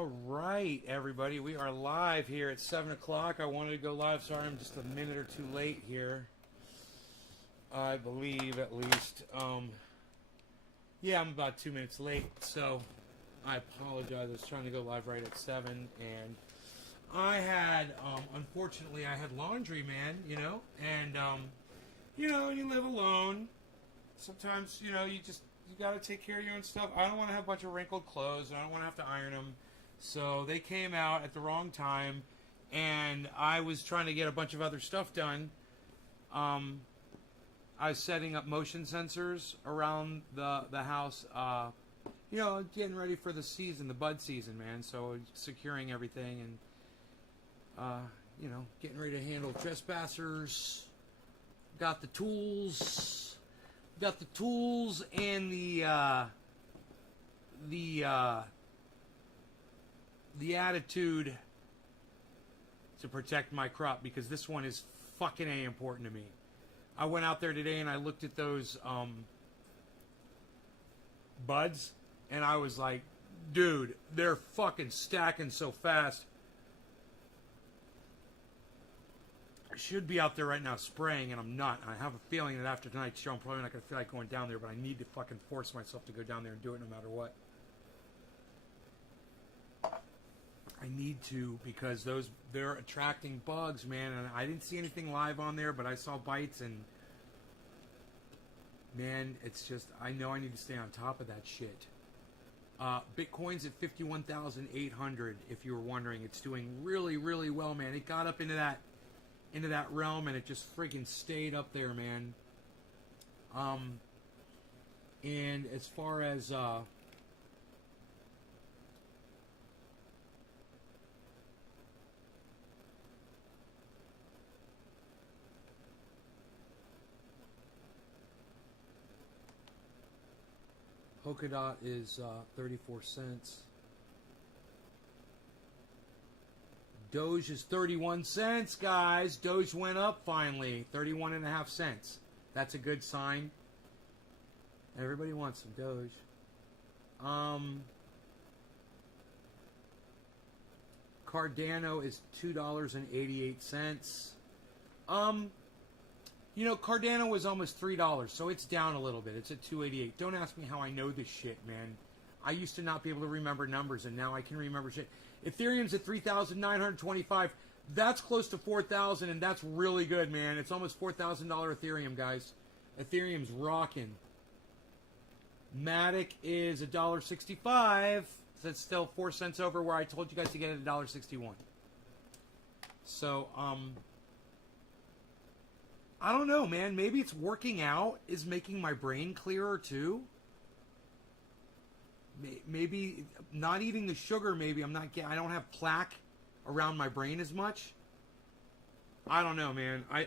All right, everybody, we are live here at 7 o'clock. I wanted to go live. Sorry, I'm just a minute or two late here. I believe, at least. Yeah, I'm about 2 minutes late, so I apologize. I was trying to go live right at 7, and I had, unfortunately, I had laundry, man, and, you live alone. Sometimes, you got to take care of your own stuff. I don't want to have a bunch of wrinkled clothes, and I don't want to have to iron them. So they came out at the wrong time, and I was trying to get a bunch of other stuff done. I was setting up motion sensors around the house, getting ready for the season, the bud season, man. So securing everything and, getting ready to handle trespassers. Got the tools. Got the tools and the attitude to protect my crop, because this one is fucking important to me. I went out there today and I looked at those buds, and I was like, dude, they're fucking stacking so fast. I should be out there right now spraying, and I'm not. I have a feeling that after tonight's show, I'm probably not going to feel like going down there, but I need to fucking force myself to go down there and do it no matter what. I need to, because they're attracting bugs, man, and I didn't see anything live on there, but I saw bites, and man, it's just, I know I need to stay on top of that shit. Bitcoin's at 51,800, if you were wondering. It's doing really, really well, man. It got up into that realm, and it just freaking stayed up there, man. And as far as Polkadot is 34 cents. Doge is 31 cents, guys. Doge went up finally. 31.5 cents. That's a good sign. Everybody wants some Doge. Cardano is $2.88. Cardano was almost $3, so it's down a little bit. It's at $2.88. Don't ask me how I know this shit, man. I used to not be able to remember numbers, and now I can remember shit. Ethereum's at 3,925. That's close to 4,000, and that's really good, man. It's almost $4,000 Ethereum, guys. Ethereum's rocking. Matic is $1.65. So it's still 4 cents over where I told you guys to get it at $1.61. So, I don't know, man. Maybe it's working out is making my brain clearer, too. Maybe not eating the sugar, maybe I don't have plaque around my brain as much. I don't know, man. I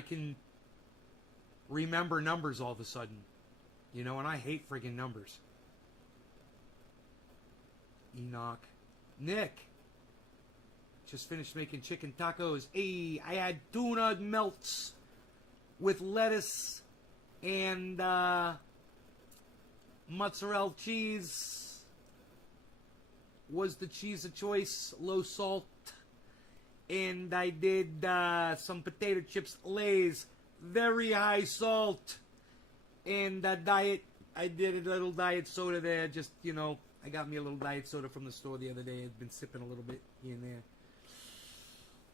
can remember numbers all of a sudden. And I hate friggin' numbers. Enoch. Nick. Just finished making chicken tacos. Hey, I had tuna melts with lettuce and mozzarella cheese. Was the cheese of choice, low salt. And I did some potato chips Lay's, very high salt. And I did a little diet soda there. Just, I got me a little diet soda from the store the other day. I've been sipping a little bit here and there.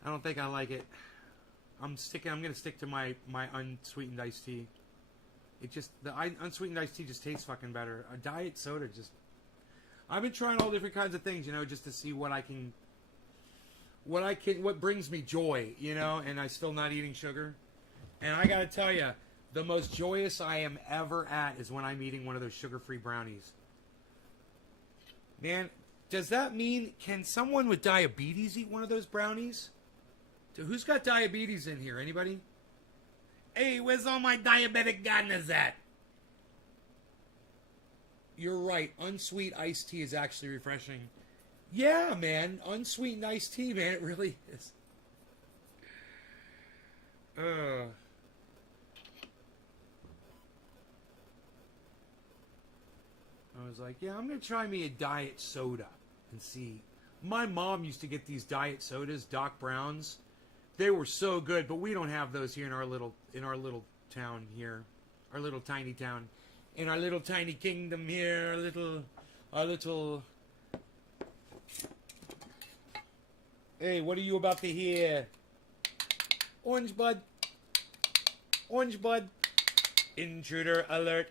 I don't think I like it. I'm going to stick to my unsweetened iced tea. The unsweetened iced tea just tastes fucking better. A diet soda just... I've been trying all different kinds of things, just to see what brings me joy, and I'm still not eating sugar. And I gotta tell you, the most joyous I am ever at is when I'm eating one of those sugar-free brownies. Man, does that mean, can someone with diabetes eat one of those brownies? Who's got diabetes in here? Anybody? Hey, where's all my diabetic godness at? You're right. Unsweet iced tea is actually refreshing. Yeah, man. Unsweetened iced tea, man. It really is. I was like, yeah, I'm going to try me a diet soda and see My mom used to get these diet sodas, Doc Brown's. They were so good, but we don't have those here in our little town here, our little tiny town, in our little tiny kingdom here, our little. Hey, what are you about to hear? Orange bud. Orange bud. Intruder alert.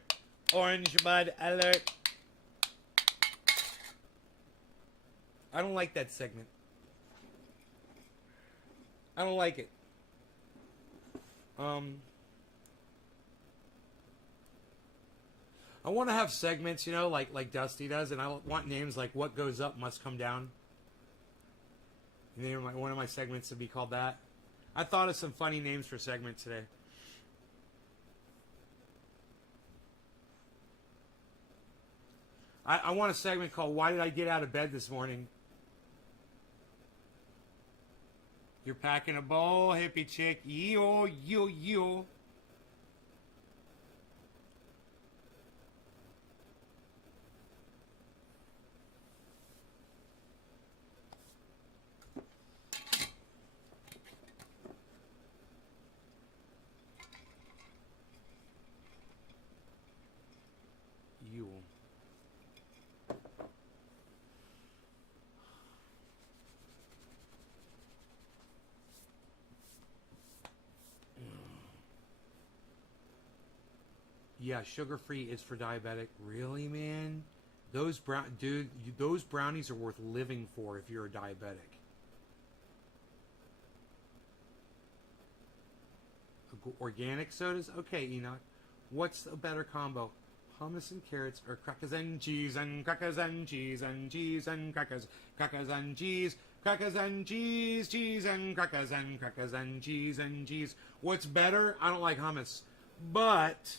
Orange bud alert. I don't like that segment. I don't like it. I want to have segments, you know, like Dusty does, and I want names like "What Goes Up Must Come Down." And one of my segments to be called that. I thought of some funny names for segments today. I want a segment called "Why Did I Get Out of Bed This Morning?" You're packing a bowl, hippie chick. Yo, yo, yo. You. Yeah, sugar-free is for diabetic. Really, man? Those those brownies are worth living for if you're a diabetic. Organic sodas? Okay, Enoch. What's a better combo? Hummus and carrots, or crackers and cheese, and crackers and cheese, and cheese and crackers, crackers and cheese, crackers and cheese, cheese and crackers and cheese and cheese. What's better? I don't like hummus, but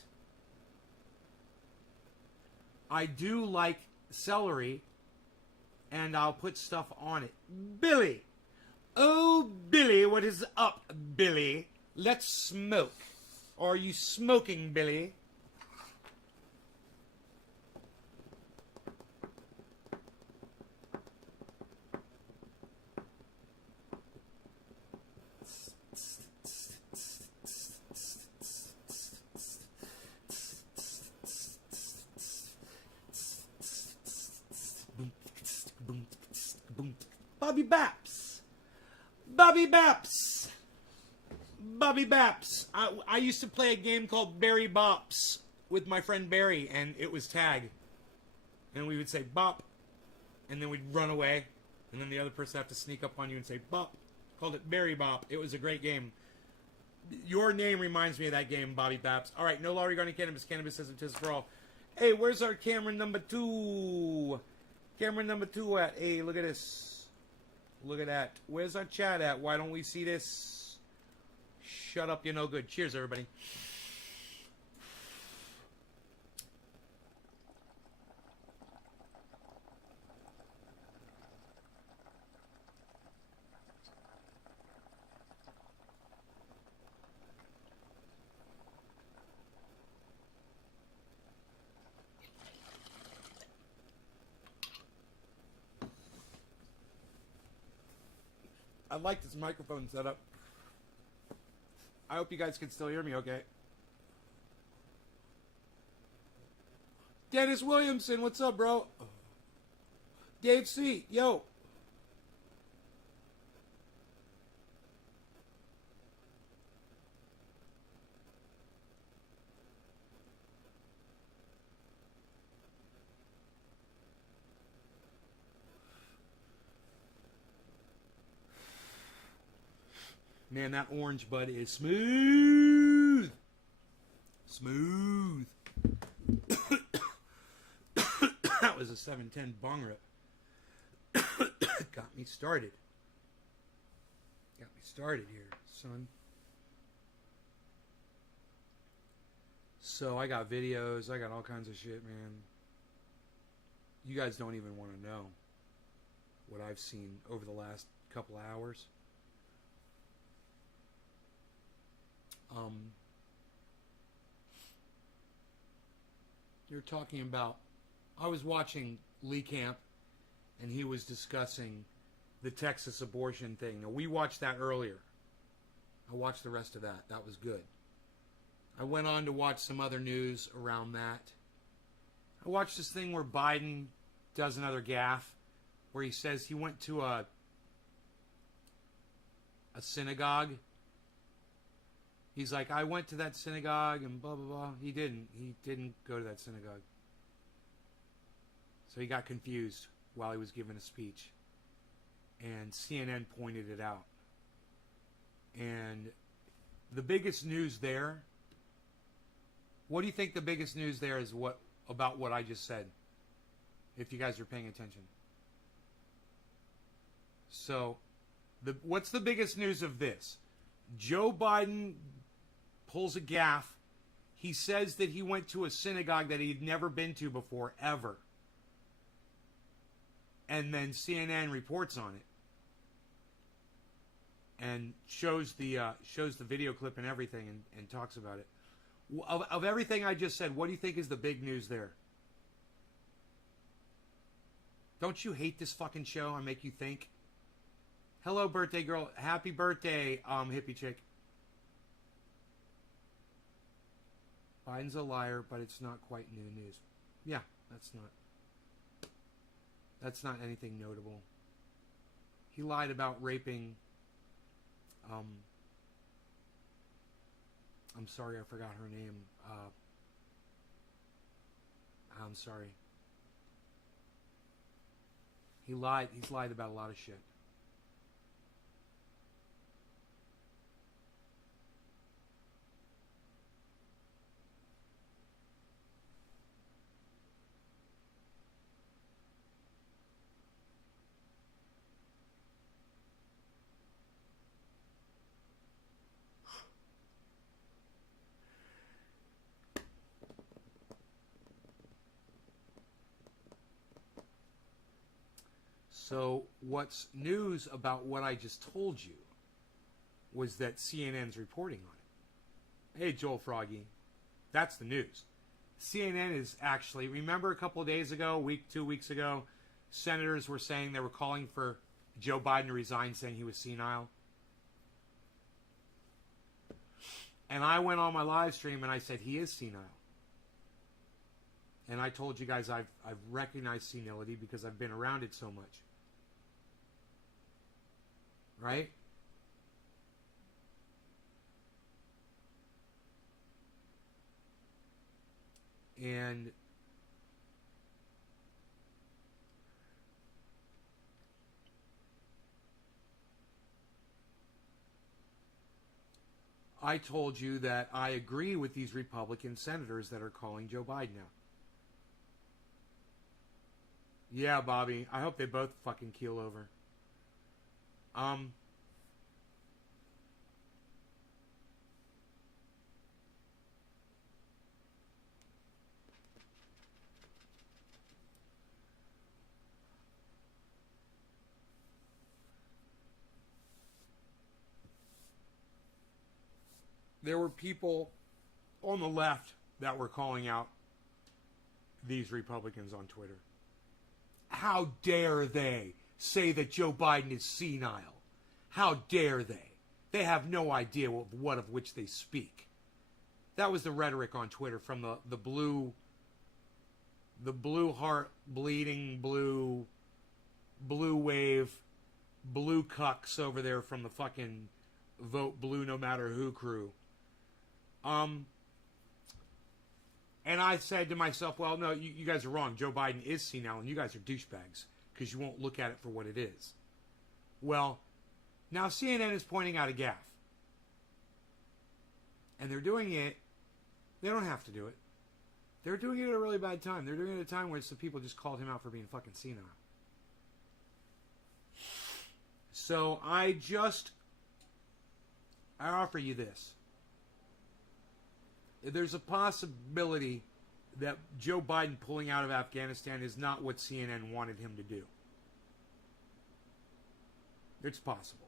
I do like celery, and I'll put stuff on it. Billy! Oh, Billy, what is up, Billy? Let's smoke. Are you smoking, Billy? Bobby Baps. Bobby Baps. Bobby Baps. I used to play a game called Barry Bops with my friend Barry, and it was tag. And we would say bop, and then we'd run away, and then the other person would have to sneak up on you and say bop. Called it Barry Bop. It was a great game. Your name reminds me of that game, Bobby Baps. All right, no law regarding cannabis. Cannabis isn't just for all. Hey, where's our camera number 2? Camera number 2 at? Hey, look at this. Look at that. Where's our chat at? Why don't we see this? Shut up, you're no good. Cheers, everybody. I like this microphone setup. I hope you guys can still hear me okay. Dennis Williamson, what's up, bro? Dave C, yo. Man, that orange bud is smooth. Smooth. That was a 710 bong rip. Got me started. Got me started here, son. So I got videos. I got all kinds of shit, man. You guys don't even want to know what I've seen over the last couple hours. You're talking about, I was watching Lee Camp, and he was discussing the Texas abortion thing. Now, we watched that earlier. I watched the rest of that. That was good. I went on to watch some other news around that. I watched this thing where Biden does another gaffe, where he says he went to a synagogue. He's like, I went to that synagogue and blah, blah, blah. He didn't. He didn't go to that synagogue. So he got confused while he was giving a speech. And CNN pointed it out. And the biggest news there, what do you think the biggest news there is about what I just said? If you guys are paying attention. So, what's the biggest news of this? Joe Biden pulls a gaffe. He says that he went to a synagogue that he'd never been to before, ever. And then CNN reports on it. And shows the video clip and everything and talks about it. Of everything I just said, what do you think is the big news there? Don't you hate this fucking show? I make you think. Hello, birthday girl. Happy birthday, hippie chick. Biden's a liar, but it's not quite new news. Yeah, that's not anything notable. He lied about raping. I'm sorry, I forgot her name. I'm sorry. He's lied about a lot of shit. So what's news about what I just told you was that CNN's reporting on it. Hey, Joel Froggy. That's the news. CNN is actually, remember a couple of days ago, 2 weeks ago, senators were saying they were calling for Joe Biden to resign, saying he was senile. And I went on my live stream and I said he is senile. And I told you guys I've recognized senility because I've been around it so much. Right? And I told you that I agree with these Republican senators that are calling Joe Biden out. Yeah, Bobby. I hope they both fucking keel over. There were people on the left that were calling out these Republicans on Twitter. How dare they say that Joe Biden is senile? How dare they? They have no idea what of which they speak. That was the rhetoric on Twitter from the blue heart bleeding blue wave blue cucks over there from the fucking vote blue no matter who crew. And I said to myself, well, no, you guys are wrong. Joe Biden is senile, and you guys are douchebags because you won't look at it for what it is. Well, now CNN is pointing out a gaffe. And they're doing it. They don't have to do it. They're doing it at a really bad time. They're doing it at a time where some people just called him out for being fucking senile. So I offer you this. There's a possibility that Joe Biden pulling out of Afghanistan is not what CNN wanted him to do. It's possible.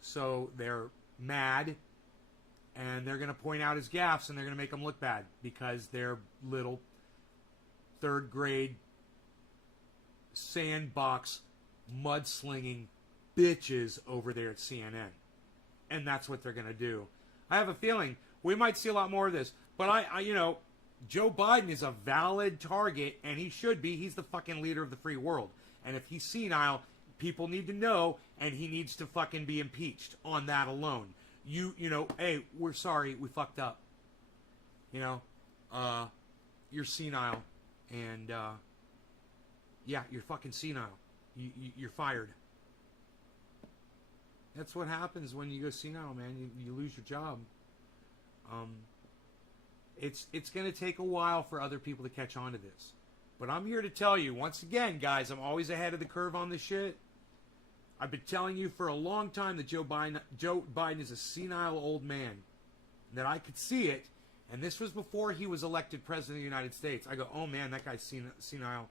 So they're mad, and they're going to point out his gaffes, and they're going to make him look bad because they're little third grade sandbox mudslinging bitches over there at CNN. And that's what they're going to do. I have a feeling we might see a lot more of this. But Joe Biden is a valid target, and he should be. He's the fucking leader of the free world. And if he's senile, people need to know, and he needs to fucking be impeached on that alone. Hey, we're sorry, we fucked up. You're senile, and yeah, you're fucking senile. You're fired. That's what happens when you go senile, man. You lose your job. It's going to take a while for other people to catch on to this. But I'm here to tell you, once again, guys, I'm always ahead of the curve on this shit. I've been telling you for a long time that Joe Biden is a senile old man. That I could see it. And this was before he was elected president of the United States. I go, oh man, that guy's senile.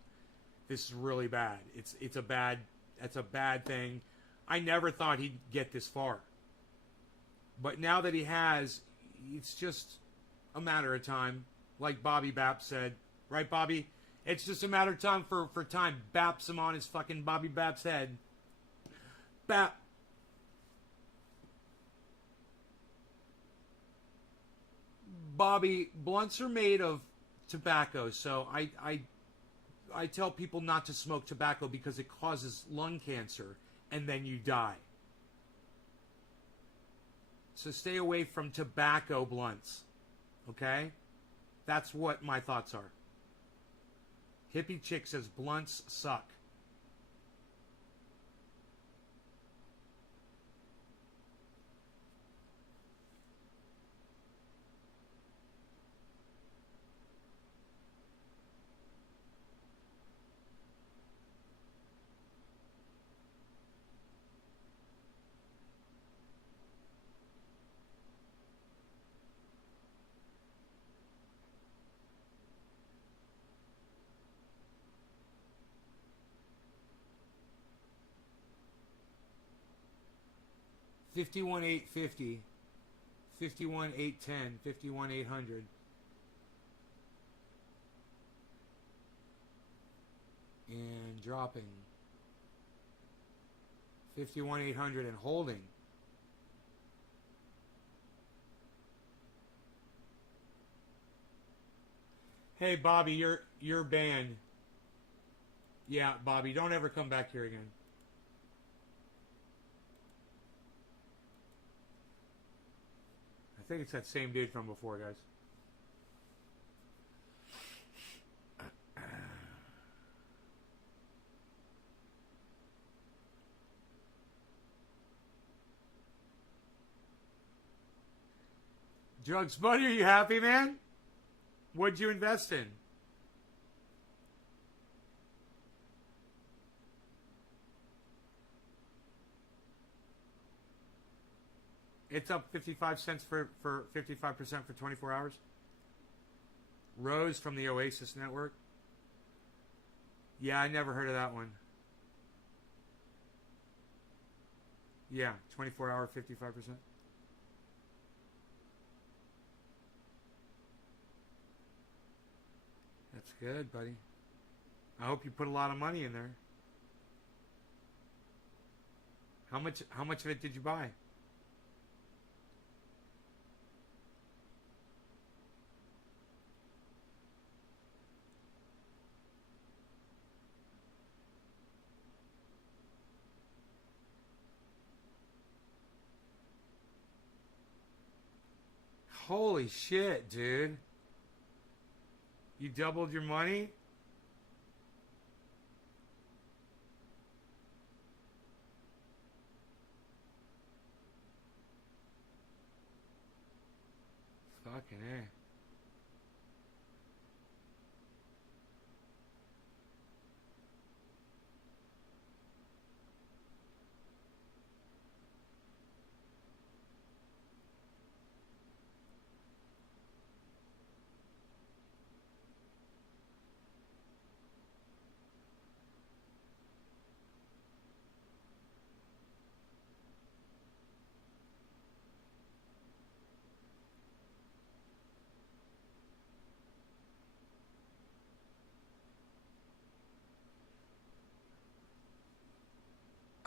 This is really bad. That's a bad thing. I never thought he'd get this far. But now that he has, it's just a matter of time. Like Bobby Bapp said. Right, Bobby? It's just a matter of time for time. Baps him on his fucking Bobby Bapp's head. Bap. Bobby, blunts are made of tobacco, so I tell people not to smoke tobacco because it causes lung cancer, and then you die. So stay away from tobacco blunts, okay? That's what my thoughts are. Hippie Chick says blunts suck. $51,850, $51,810, $51,800. And dropping. $51,800 and holding. Hey Bobby, you're banned. Yeah, Bobby, don't ever come back here again. I think it's that same dude from before, guys. Drugs Buddy, are you happy, man? What'd you invest in? It's up 55 cents for 55% for 24 hours. Rose from the Oasis Network. Yeah, I never heard of that one. Yeah, 24 hour, 55%. That's good, buddy. I hope you put a lot of money in there. How much of it did you buy? Holy shit, dude. You doubled your money? Fucking A.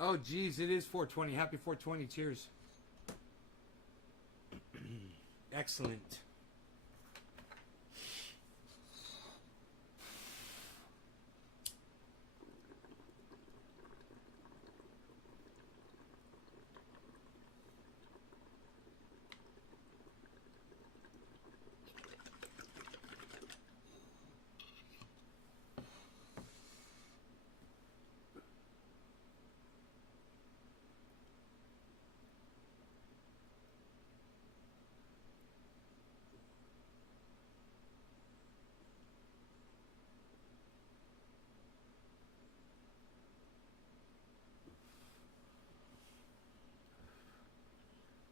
Oh, geez, it is 420. Happy 420. Cheers. Excellent.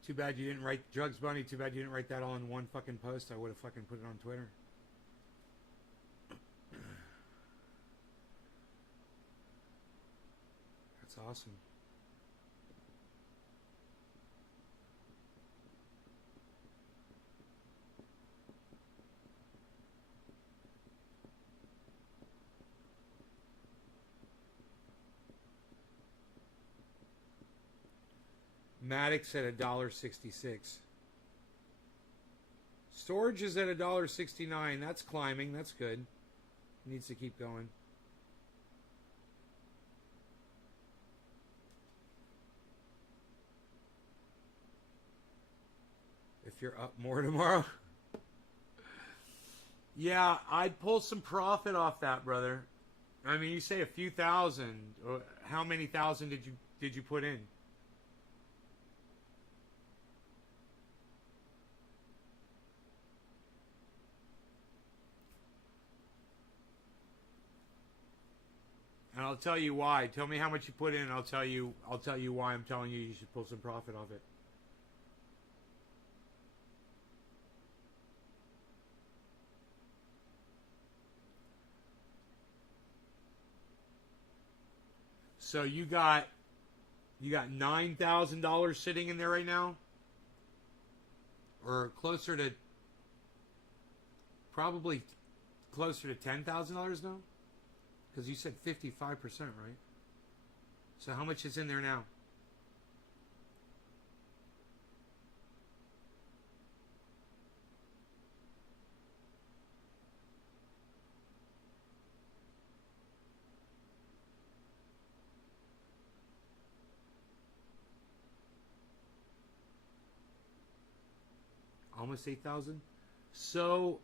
Too bad you didn't write Drugs Bunny. Too bad you didn't write that all in one fucking post. I would have fucking put it on Twitter. That's awesome. Maddox at $1.66. Storage is at $1.69. That's climbing. That's good. Needs to keep going. If you're up more tomorrow. Yeah, I'd pull some profit off that, brother. I mean, you say a few thousand. How many thousand did you put in? And I'll tell you why. Tell me how much you put in, and I'll tell you why I'm telling you should pull some profit off it. So you got $9,000 sitting in there right now? Or closer to probably closer to $10,000 now? Because you said 55%, right? So how much is in there now? Almost 8,000. So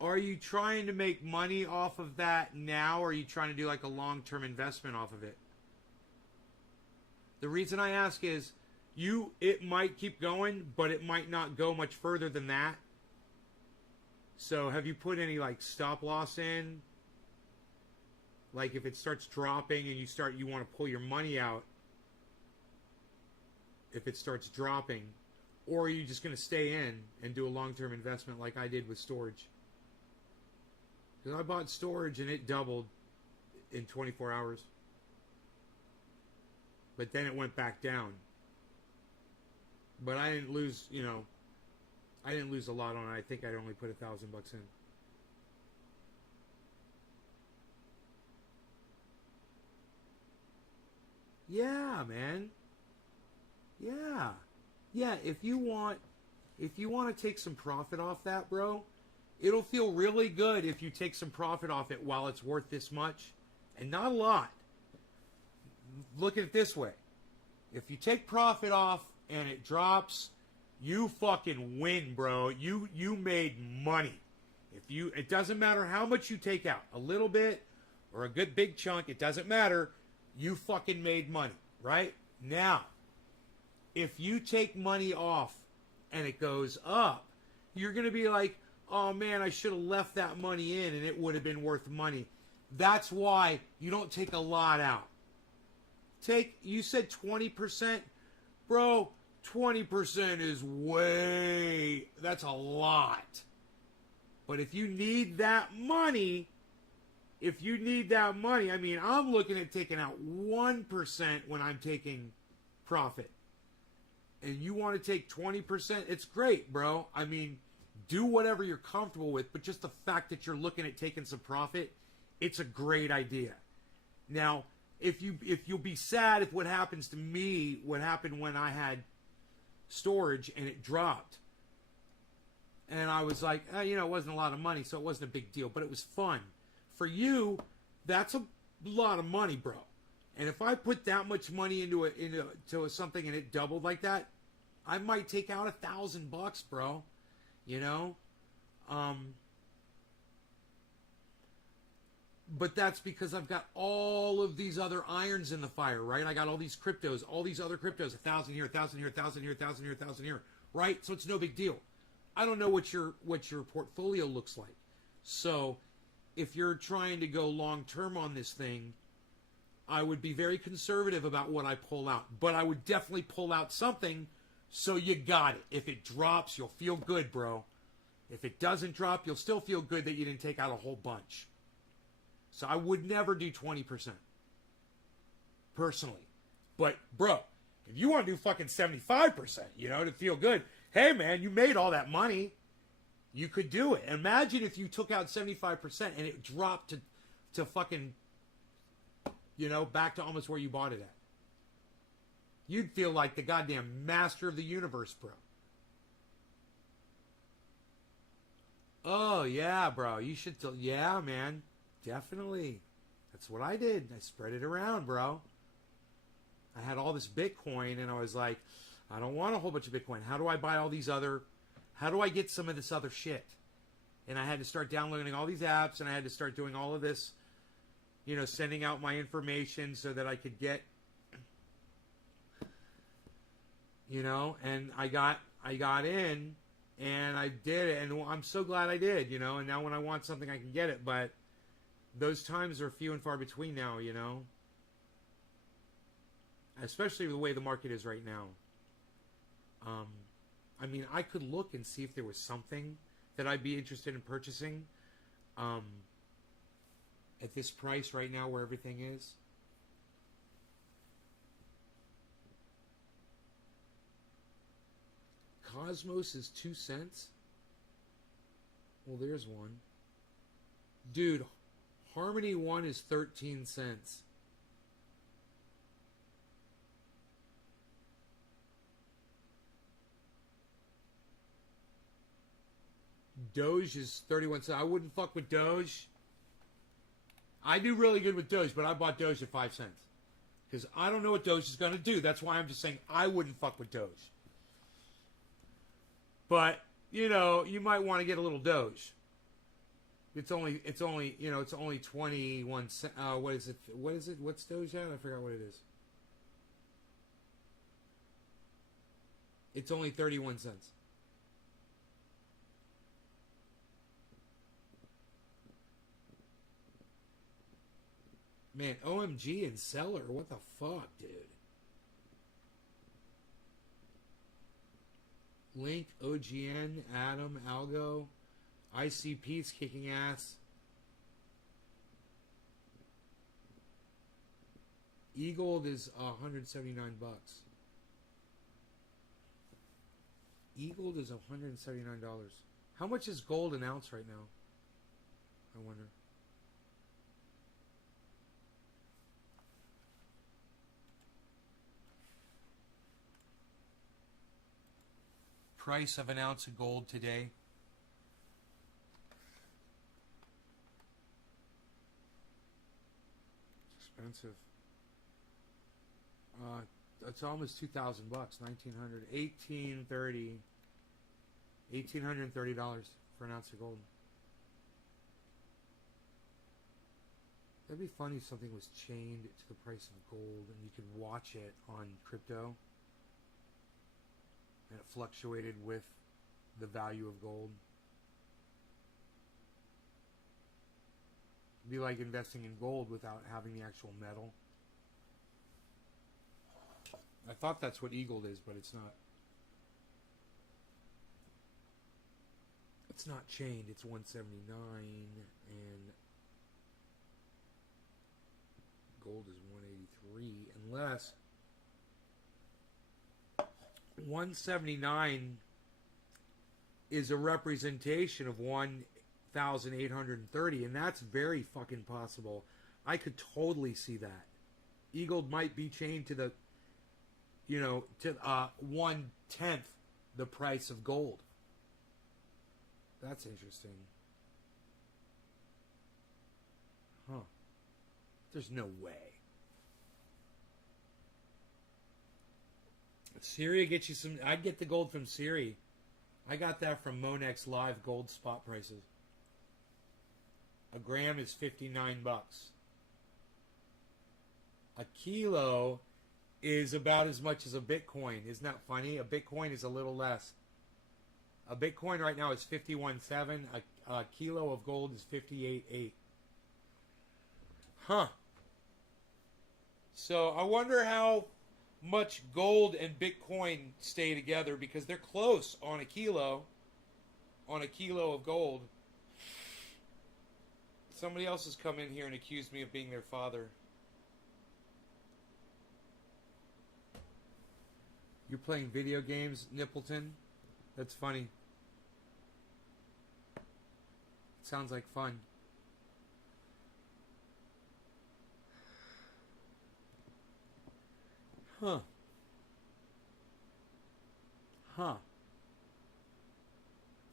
are you trying to make money off of that now, or are you trying to do like a long-term investment off of it? The reason I ask is it might keep going, but it might not go much further than that. So have you put any like stop loss in? Like if it starts dropping and you want to pull your money out if it starts dropping, or are you just going to stay in and do a long-term investment like I did with storage? Because I bought storage and it doubled in 24 hours. But then it went back down. But I didn't lose, I didn't lose a lot on it. I think I only put $1,000 in. Yeah, man. Yeah. Yeah, if you want to take some profit off that, bro, it'll feel really good if you take some profit off it while it's worth this much, and not a lot. Look at it this way. If you take profit off and it drops, you fucking win, bro. You made money. It doesn't matter how much you take out, a little bit or a good big chunk, it doesn't matter. You fucking made money, right? Now, if you take money off and it goes up, you're going to be like, oh man, I should have left that money in and it would have been worth money. That's why you don't take a lot out. You said 20%? Bro, 20% is that's a lot. But if you need that money, I mean, I'm looking at taking out 1% when I'm taking profit. And you want to take 20%, it's great, bro. I mean, do whatever you're comfortable with, but just the fact that you're looking at taking some profit, it's a great idea. Now, if you'll be sad if what happens to me, what happened when I had storage and it dropped. And I was like, you know, it wasn't a lot of money, so it wasn't a big deal, but it was fun. For you, that's a lot of money, bro. And if I put that much money into something and it doubled like that, I might take out $1,000, bro. You know, but that's because I've got all of these other irons in the fire, right? I got all these cryptos, all these other cryptos, 1,000 here, 1,000 here, 1,000 here, 1,000 here, 1,000 here, right? So it's no big deal. I don't know what your portfolio looks like. So if you're trying to go long term on this thing, I would be very conservative about what I pull out. But I would definitely pull out something so you got it. If it drops, you'll feel good, bro. If it doesn't drop, you'll still feel good that you didn't take out a whole bunch. So I would never do 20%. Personally. But, bro, if you want to do fucking 75%, you know, to feel good, hey, man, you made all that money. You could do it. Imagine if you took out 75% and it dropped to fucking, you know, back to almost where you bought it at. You'd feel like the goddamn master of the universe, bro. Oh, yeah, bro. You should tell. Yeah, man. Definitely. That's what I did. I spread it around, bro. I had all this Bitcoin, and I was like, I don't want a whole bunch of Bitcoin. How do I buy all these other... How do I get some of this other shit? And I had to start downloading all these apps, and I had to start doing all of this, you know, sending out my information so that I could get, you know, and I got in, and I did it, and I'm so glad I did, you know, and now when I want something, I can get it, but those times are few and far between now, you know, especially the way the market is right now. I mean, I could look and see if there was something that I'd be interested in purchasing at this price right now where everything is. Cosmos is 2 cents? Well, there's one. Dude, Harmony 1 is 13 cents. Doge is 31 cents. I wouldn't fuck with Doge. I do really good with Doge, but I bought Doge at 5 cents. Because I don't know what Doge is going to do. That's why I'm just saying I wouldn't fuck with Doge. But, you know, you might want to get a little Doge. It's only, you know, it's only 21 cents. What is it? What is it? What's Doge at? I forgot what it is. It's only 31 cents. Man, OMG and Seller, what the fuck, dude? Link, OGN, Atom, Algo, ICP's kicking ass. eGold is $179. eGold is $179. How much is gold an ounce right now? I wonder. Price of an ounce of gold today. It's expensive. It's almost $2,000. 1,900, $1,830 for an ounce of gold. That'd be funny if something was chained to the price of gold and you could watch it on crypto. And it fluctuated with the value of gold. It'd be like investing in gold without having the actual metal. I thought that's what eGold is, but it's not. It's not chained. It's 179 and gold is 183 unless 179 is a representation of 1,830, and that's very fucking possible. I could totally see that. Eagle might be chained to the, to 1/10 the price of gold. That's interesting. Huh. There's no way. Syria gets you some. I'd get the gold from Syria. I got that from Monex Live gold spot prices. A gram is $59. A kilo is about as much as a Bitcoin. Isn't that funny? A Bitcoin is a little less. A Bitcoin right now is 51.7. A kilo of gold is 58.8. Huh. So I wonder how much gold and Bitcoin stay together, because they're close on a kilo of gold. Somebody else has come in here and accused me of being their father. You're playing video games, Nippleton? That's funny. It sounds like fun. Huh.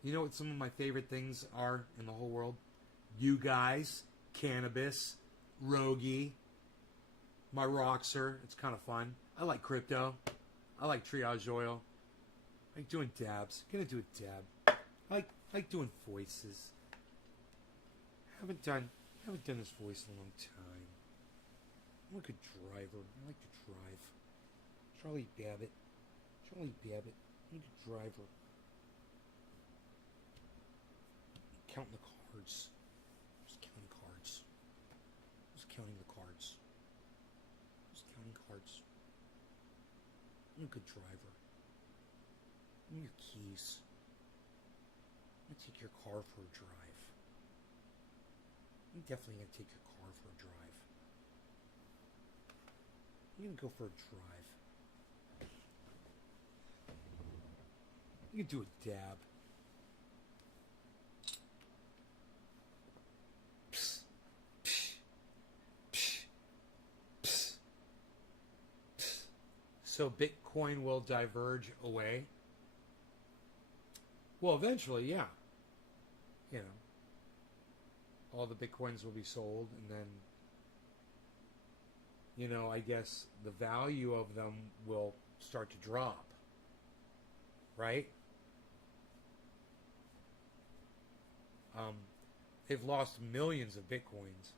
You know what some of my favorite things are in the whole world? You guys, cannabis, Rogie, my Roxer. It's kind of fun. I like crypto. I like triage oil. I like doing dabs. I'm gonna do a dab. I like doing voices. Haven't done this voice in a long time. I'm like a driver. I like to drive. Charlie Babbitt. I'm like a driver. Counting the cards. Just counting cards. Just counting the cards. Just counting cards. I'm a good driver. Give me your keys. I'm gonna take your car for a drive. I'm definitely gonna take your car for a drive. I'm gonna go for a drive. You can do a dab. Psst, psh, psh, psh, psh. So Bitcoin will diverge away? Well, eventually, yeah. All the Bitcoins will be sold, and then, I guess the value of them will start to drop. Right? They've lost millions of Bitcoins.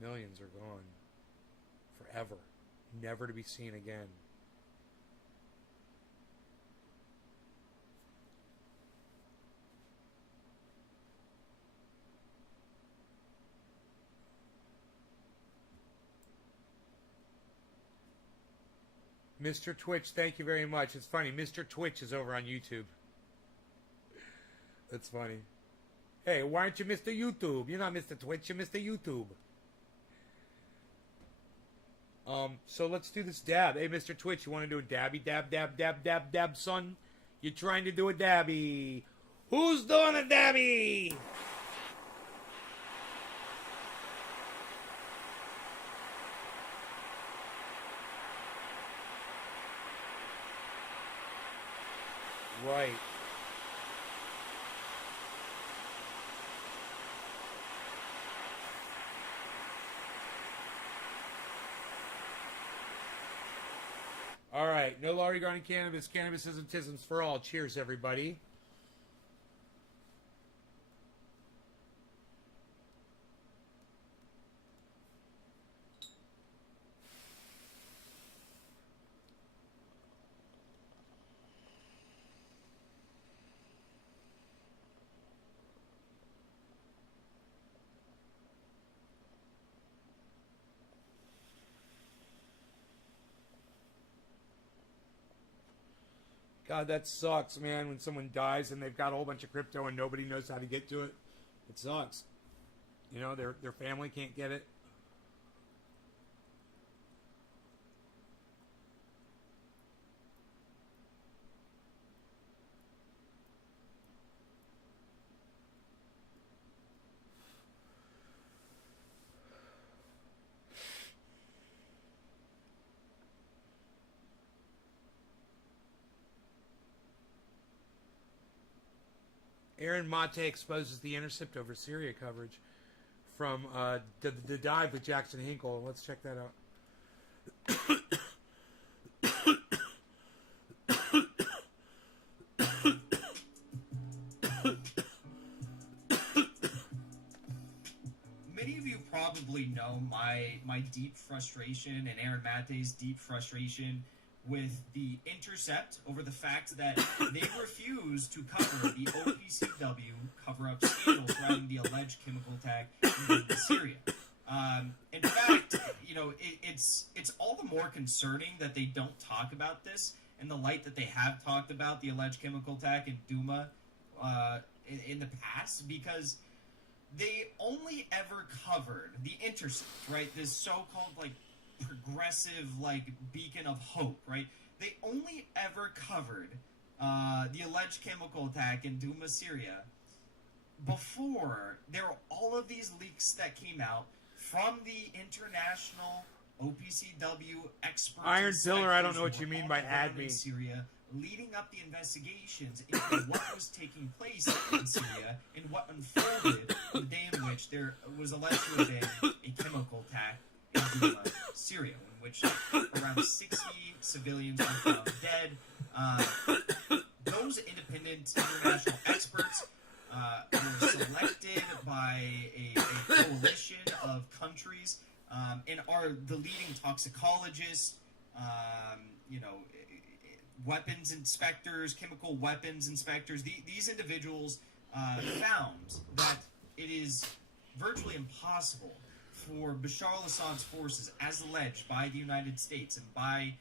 Millions are gone. Forever. Never to be seen again. Mr. Twitch, thank you very much. It's funny. Mr. Twitch is over on YouTube. That's funny. Hey, why aren't you Mr. YouTube? You're not Mr. Twitch, you're Mr. YouTube. So let's do this dab. Hey, Mr. Twitch, you want to do a dabby dab, dab, dab, dab, dab, son? You're trying to do a dabby. Who's doing a dabby? Right. All right. No law regarding cannabis. Cannabis isn't tisms for all. Cheers, everybody. God, that sucks, man, when someone dies and they've got a whole bunch of crypto and nobody knows how to get to it. It sucks. Their family can't get it. Aaron Mate exposes the Intercept over Syria coverage from the Dive with Jackson Hinkle. Let's check that out. Many of you probably know my deep frustration and Aaron Mate's deep frustration with the Intercept over the fact that they refuse to cover the OPCW cover-up scandal surrounding the alleged chemical attack in Syria. In fact, you know, it's all the more concerning that they don't talk about this in the light that they have talked about the alleged chemical attack in Duma in the past, because they only ever covered the Intercept, right? This so-called, like, progressive, like, beacon of hope, right? They only ever covered the alleged chemical attack in Duma, Syria, before there were all of these leaks that came out from the international OPCW experts. Iron Pillar, I don't know what you mean by add me. Syria, leading up the investigations into what was taking place in Syria and what unfolded on the day in which there was alleged to have been a chemical attack in Duma, Syria, in which around 60 civilians were found dead. Those independent international experts were selected by a coalition of countries and are the leading toxicologists, weapons inspectors, chemical weapons inspectors. These individuals found that it is virtually impossible for Bashar al-Assad's forces, as alleged by the United States and by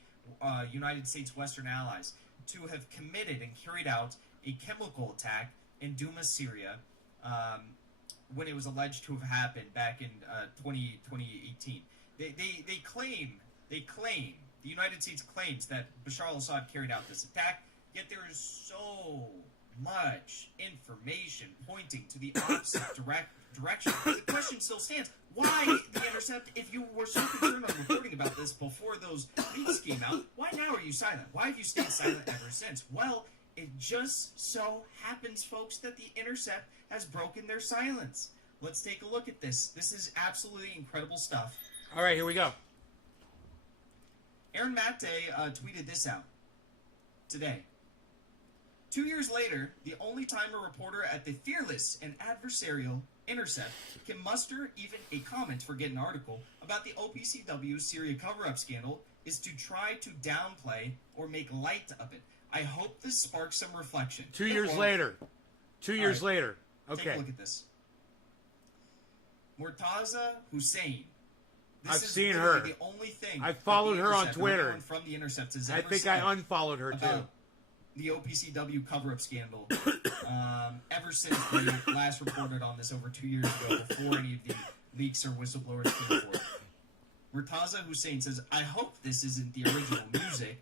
United States Western allies, to have committed and carried out a chemical attack in Duma, Syria, when it was alleged to have happened back in 2018. They claim, the United States claims that Bashar al-Assad carried out this attack, yet there is so much information pointing to the opposite direction. The question still stands: why the Intercept, if you were so concerned on reporting about this before those leaks came out, why now are you silent? Why have you stayed silent ever since? Well, it just so happens, folks, that the Intercept has broken their silence. Let's take a look at this. This is absolutely incredible stuff. All right, here we go. Aaron Mate tweeted this out today. 2 years later, the only time a reporter at the fearless and adversarial Intercept can muster even a comment for Get an Article about the OPCW Syria cover-up scandal is to try to downplay or make light of it. I hope this sparks some reflection. 2 years later. 2 years later. Okay. Take a look at this. Murtaza Hussein. I've seen her. The only thing I followed her on Twitter. From the Intercept has I think I unfollowed her too. The OPCW cover-up scandal. Ever since they last reported on this over 2 years ago, before any of the leaks or whistleblowers came forward. Murtaza Hussein says, I hope this isn't the original music.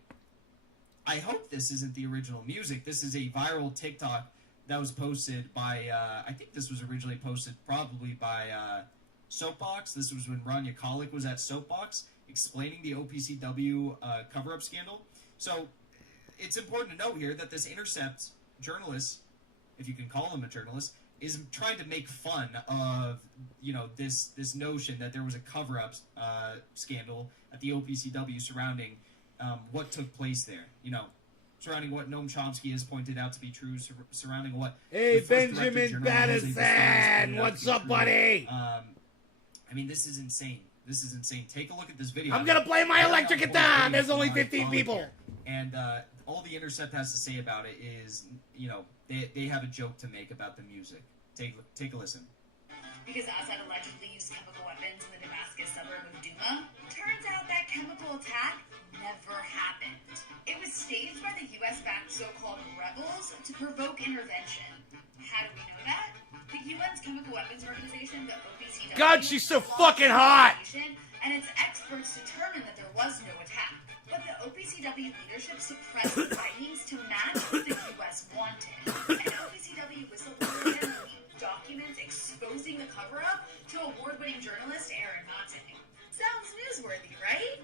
I hope this isn't the original music. This is a viral TikTok that was posted by, I think this was originally posted probably by Soapbox. This was when Rania Khalek was at Soapbox explaining the OPCW cover-up scandal. So it's important to note here that this Intercept journalist, if you can call him a journalist, is trying to make fun of, this notion that there was a cover-up scandal at the OPCW surrounding what took place there. Surrounding what Noam Chomsky has pointed out to be true, surrounding what... Hey, Benjamin Madison! What's up, buddy? I mean, this is insane. This is insane. Take a look at this video. I'm gonna play my electric guitar! There's only 15 people! And all the Intercept has to say about it is, they have a joke to make about the music. Take a listen. Because Assad allegedly used chemical weapons in the Damascus suburb of Duma, turns out that chemical attack never happened. It was staged by the U.S.-backed so-called rebels to provoke intervention. How do we know that? The UN's Chemical Weapons Organization, the OPCW... God, she's so fucking hot! And its experts determined that there was no attack. But the OPCW leadership suppressed the findings to match what the U.S. wanted. And OPCW whistleblower then released documents exposing the cover-up to award-winning journalist Aaron Mate. Sounds newsworthy, right?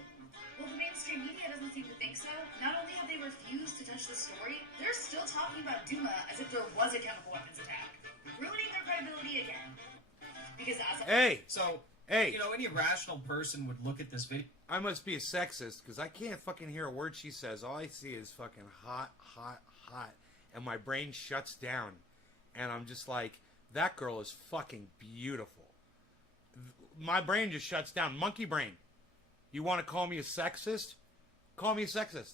Well, the mainstream media doesn't seem to think so. Not only have they refused to touch the story, they're still talking about Duma as if there was a chemical weapons attack. Because as Hey, So, hey. you know, any rational person would look at this video. I must be a sexist because I can't fucking hear a word she says. All I see is fucking hot, hot, hot. And my brain shuts down. And I'm just like, that girl is fucking beautiful. My brain just shuts down. Monkey brain. You want to call me a sexist? Call me a sexist.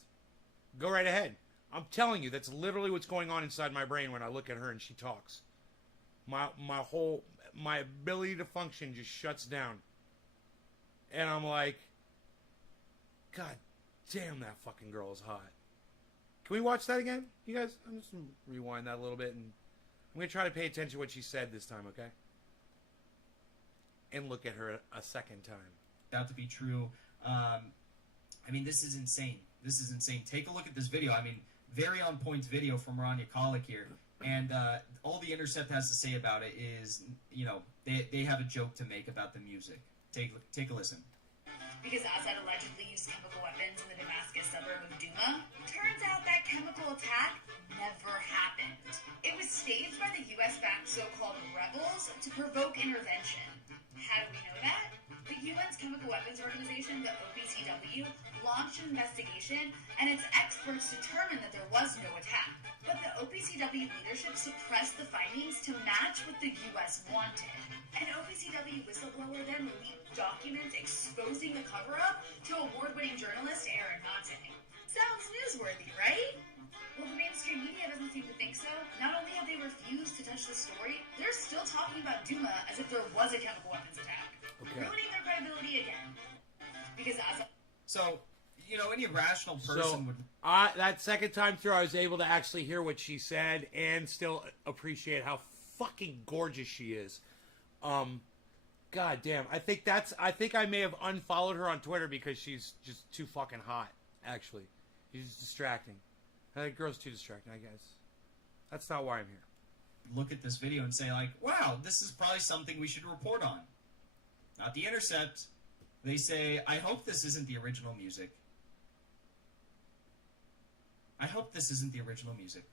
Go right ahead. I'm telling you, that's literally what's going on inside my brain when I look at her and she talks. My ability to function just shuts down. And I'm like, God damn, that fucking girl is hot. Can we watch that again, you guys? I'm just going to rewind that a little bit, and I'm going to try to pay attention to what she said this time, okay? And look at her a second time. Out to be true. I mean, this is insane. This is insane. Take a look at this video. I mean, very on point video from Rania Khalek here. And all The Intercept has to say about it is, you know, they have a joke to make about the music. Take a listen. Because Assad allegedly used chemical weapons in the Damascus suburb of Douma, turns out that chemical attack never happened. It was staged by the US-backed so-called rebels to provoke intervention. How do we know that? The UN's Chemical Weapons Organization, the OPCW, launched an investigation, and its experts determined that there was no attack. But the OPCW leadership suppressed the findings to match what the US wanted. An OPCW whistleblower then leaked documents exposing the cover-up to award-winning journalist Aaron Hodson. Sounds newsworthy, right? Well, the mainstream media doesn't seem to think so. Not only have they refused to touch the story, they're still talking about Douma as if there was a chemical weapons attack. Okay. Ruining their credibility again. Because as So, you know, any rational person would. That second time through, I was able to actually hear what she said and still appreciate how fucking gorgeous she is. God damn. I think I may have unfollowed her on Twitter because she's just too fucking hot, actually. She's just distracting. That girl's too distracting, I guess. That's not why I'm here. Look at this video and say, like, wow, this is probably something we should report on. Not The Intercept. They say, I hope this isn't the original music. I hope this isn't the original music.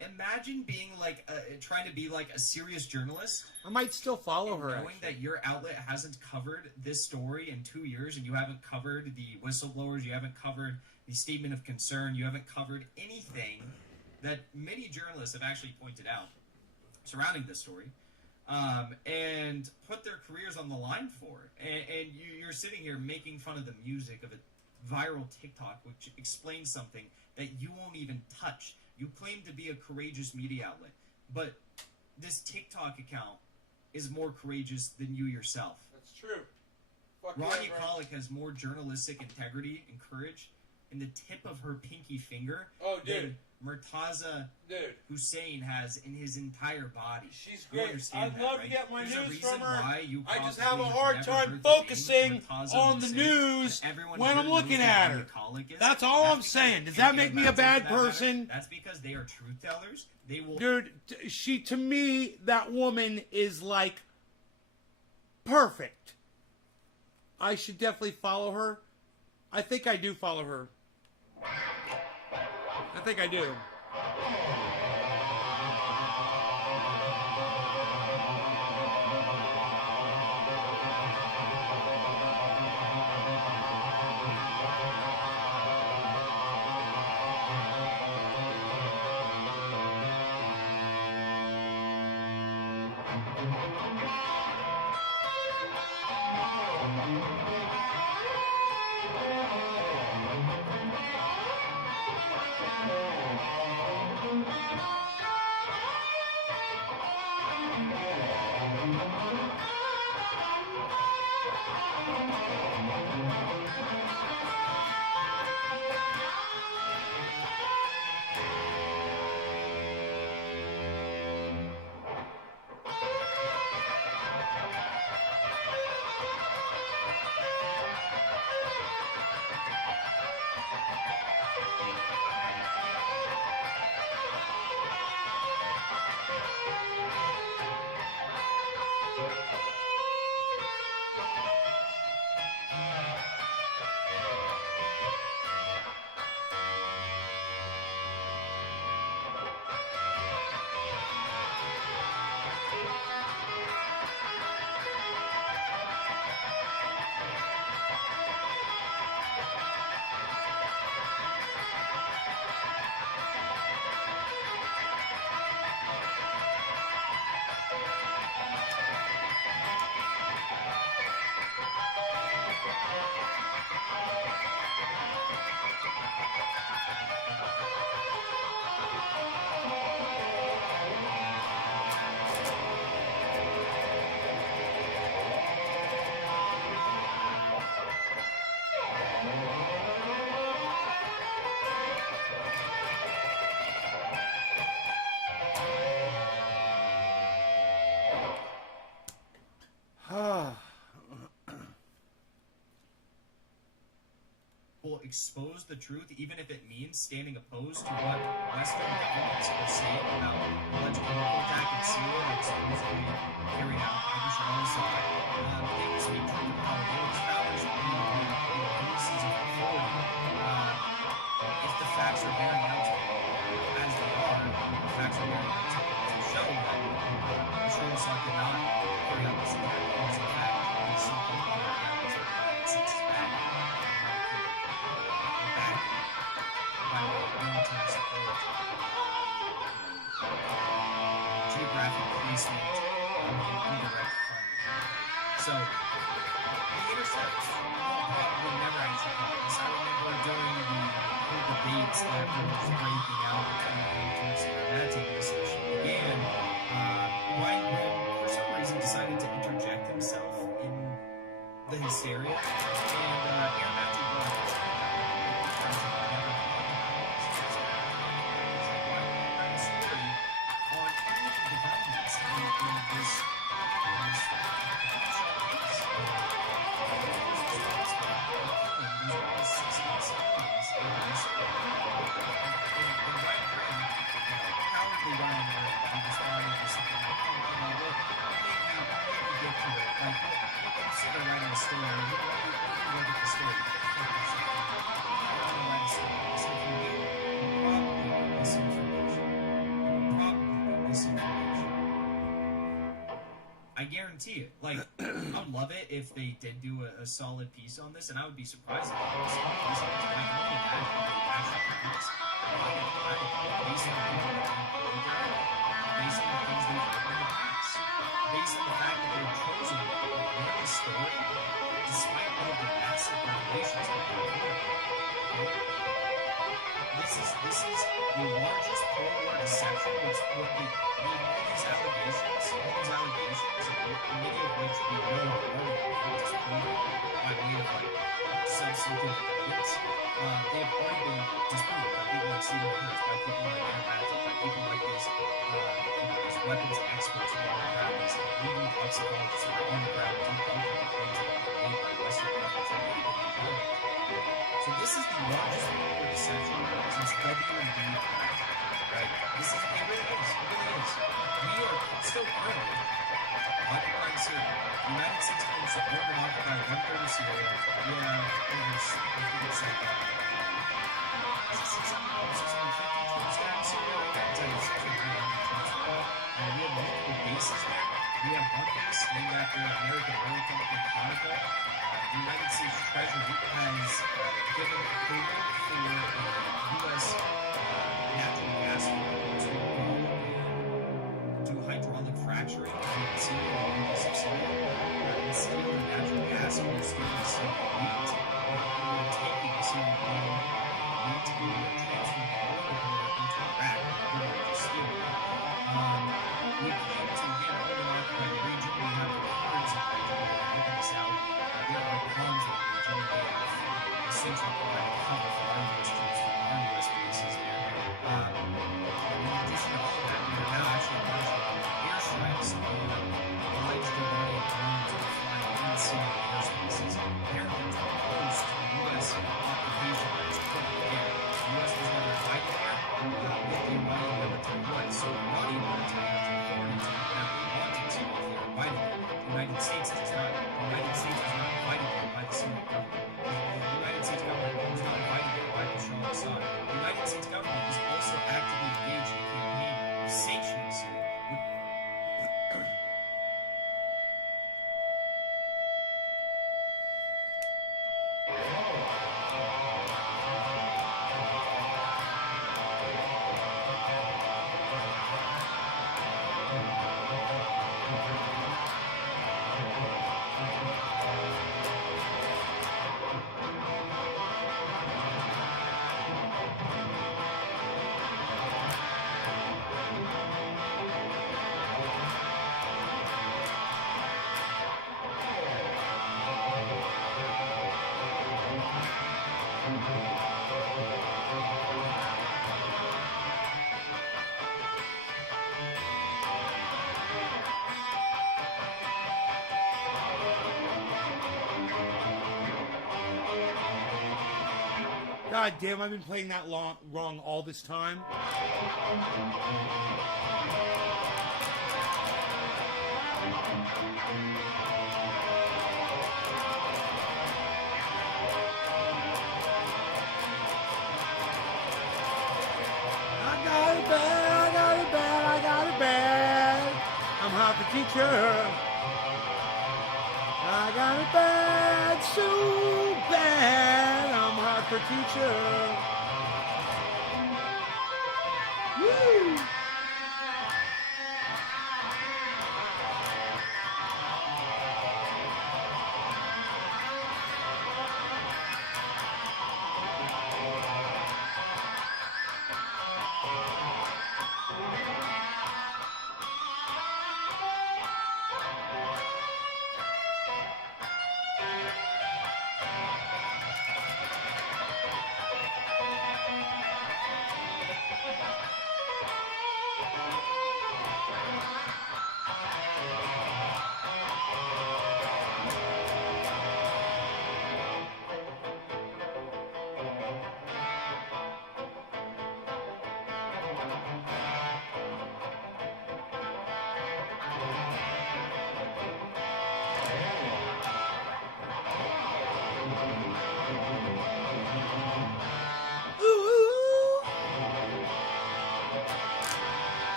Imagine being like, trying to be like a serious journalist. I might still follow her, Knowing actually. that your outlet hasn't covered this story in 2 years, and you haven't covered the whistleblowers, you haven't covered the statement of concern, you haven't covered anything that many journalists have actually pointed out surrounding this story, and put their careers on the line for. And you're sitting here making fun of the music of a viral TikTok, which explains something that you won't even touch. You claim to be a courageous media outlet, but this TikTok account is more courageous than you yourself. That's true. Fuck Rania yeah, bro. Khalek has more journalistic integrity and courage in the tip of her pinky finger Oh, dude. than Murtaza Dude. Hussein has in his entire body. She's You great. understand I'd that, love right? to get my There's a news reason from her. why you I just possibly have a have hard never time heard the name focusing Murtaza on the Hussein, news but everyone when here I'm knows looking who at Rania her. Khalek is. That's all I'm because- saying. Does and that make me a Murtaza, bad for that matter, person? That's because they are truth tellers. They will. Dude, she, to me, that woman is like perfect. I should definitely follow her. I think I do follow her. I think I do. will expose the truth, even if it means standing opposed to what Western governments are saying about alleged chemical attack in Syria that was supposedly carried out by Bashar al-Assad. They will speak truth about how they will establish the bases of authority if the facts are bearing out to them, as they are. The facts are bearing out to show that Bashar al-Assad did not carry out this attack. It was in fact a simple attack that the United States is back. By military support, geographic placement, indirect funding. So, the Intercept will probably never actually call this. I remember during the whole debates that were breaking out between the agents and that taking this issue began, Ryan Grim, for some reason, decided to interject himself in the hysteria, and Aaron Matthew I guarantee it. Like, I'd love it if they did do a solid piece on this, and I would be surprised if they did a solid piece on this. But I can only imagine if they actually did this. Based on the people that they program, based on the things they've done in the past, based on the fact that they've chosen to run the story, despite all of the massive revelations that they've done. This is the largest pro-war deception. All these allegations, many of which we know are already disproven by way of substantive evidence. They have already been disproven by people like Stephen Kurtz, by people like Aaron Matthew, by people like these weapons experts who are on the ground, these leading toxicologists who are on the ground debunking the claims that have been made by Western governments that have been debunking. So this is the largest pro-war deception since WMD, right? It really is. We are still currently occupying Syria. The United States claims to own and occupy one-third of Syria. I think it's like, is it 650 troops there in Syria right now? It's like 600 troops. We have multiple bases there. We have one base named after American oil company Conoco. The United States Treasury has given approval for U.S. natural gas to do hydraulic fracturing in Syria and northeast of Syria. And steel and natural gas are stealing Syrian wheat. We're taking the Syrian oil wheat and we're transferring the oil into Iraq to steal it. We claim to, again, own and occupy the region. We have the Kurds in the region. Look at this out. There are Khans in the region, and they have essentially provided cover for our U.S. troops from our U.S. bases there. In addition to all of that, we are now actually launching airstrikes on alleged Iranian drones that are flying in Syrian airspaces, apparently too close to the U.S. occupation that is currently there. The U.S. does God damn, I've been playing that wrong all this time. I got it bad, I got it bad, I got it bad. I'm hot for teacher. I got it bad, so bad. I'm hot for teacher. Woo!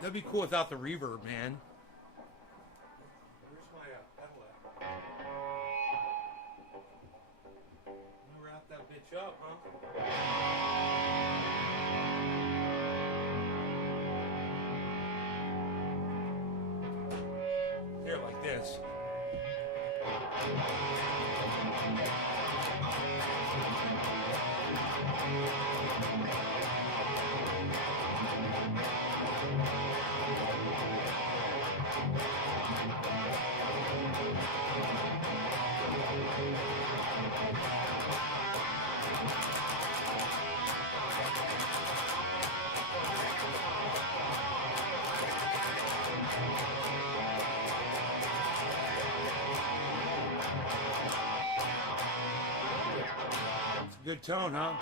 That'd be cool without the reverb, man. Where's my pedal at? I'm gonna wrap that bitch up, huh? Here, like this. Good tone, huh?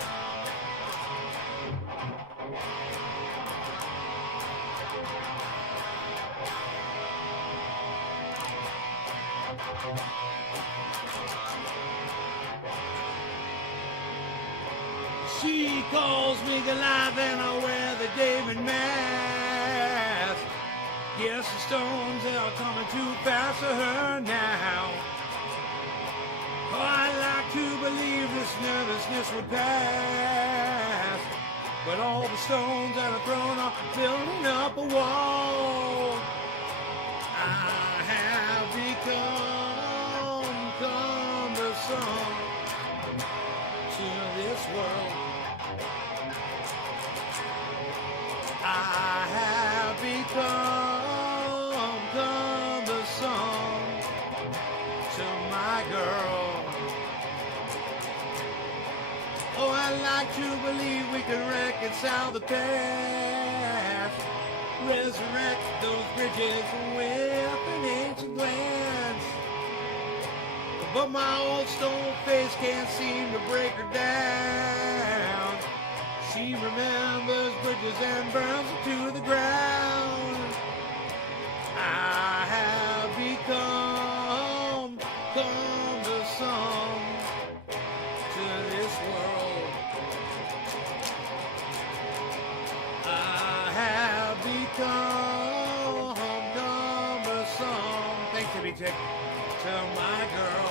She calls me Goliath and I wear the David mask. Yes, the stones are coming too fast for her now. Oh, I like to believe this nervousness would pass, but all the stones that are thrown are building up a wall. I have become cumbersome to this world. I have become cumbersome to my girl. Oh, I like to believe we can reconcile the past, resurrect those bridges with an ancient glance. But my old stone face can't seem to break her down. She remembers bridges and burns them to the ground. I have become cumbersome to this world. I have become cumbersome. Thanks, Timmy Tick. To my girl.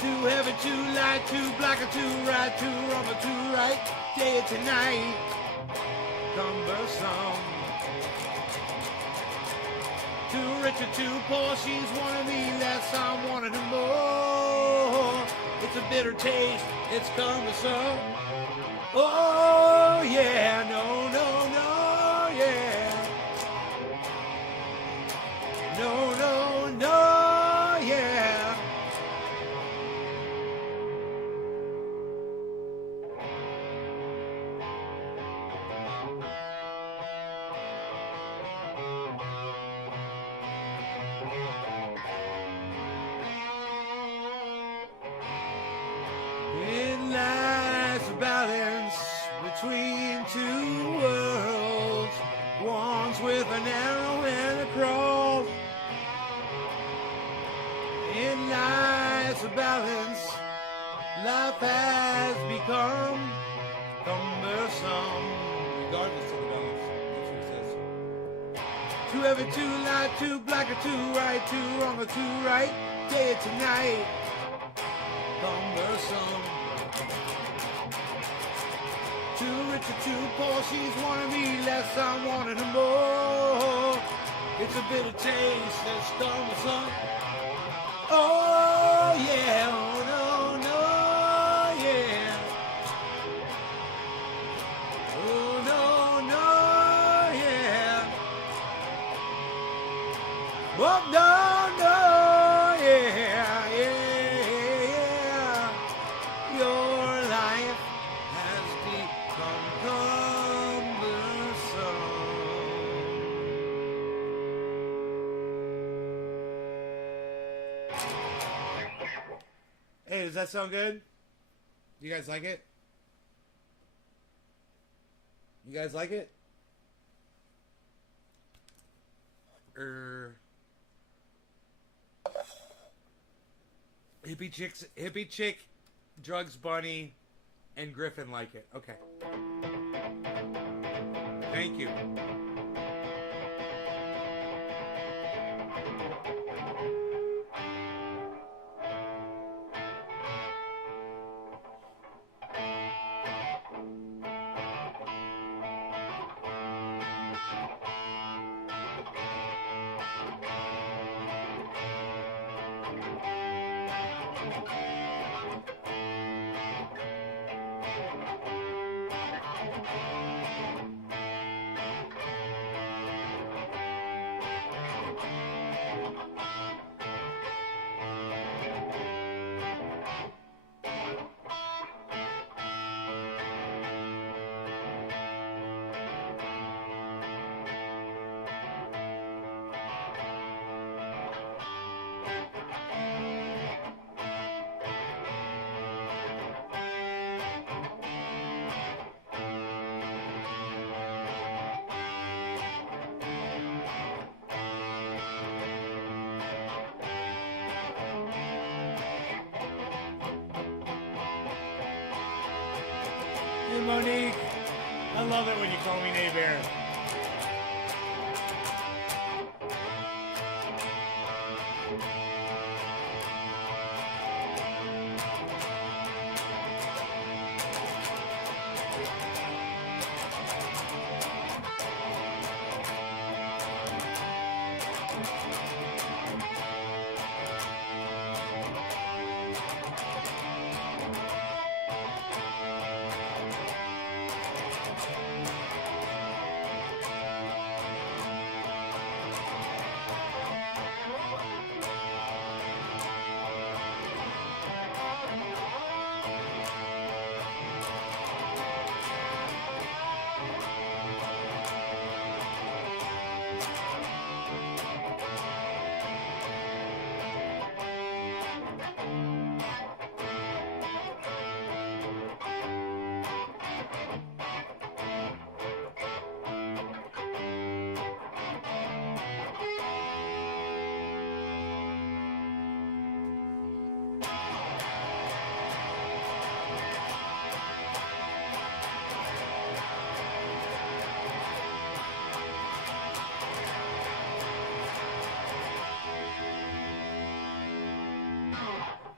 Too heavy, too light, too black, or too right, too wrong, or too right. Day or tonight. Cumbersome. Too rich or too poor, she's wanting me less, I'm wanting her more. It's a bitter taste, it's cumbersome. Oh yeah, no, no, no, yeah. Too heavy, too light, too black or too right, too wrong or too right, day or tonight. Cumbersome. Too rich or too poor, she's wanting me less, I'm wanting her more. It's a bitter taste that's cumbersome. Oh yeah, oh no, no, yeah. Oh no, no, yeah. Oh no, no, yeah, yeah, yeah. Your life has become cumbersome. Hey, does that sound good? You guys like it? You guys like it? Hippie chick, Drugs Bunny, and Griffin like it. Okay. Thank you. Hey Monique, I love it when you call me Naybear.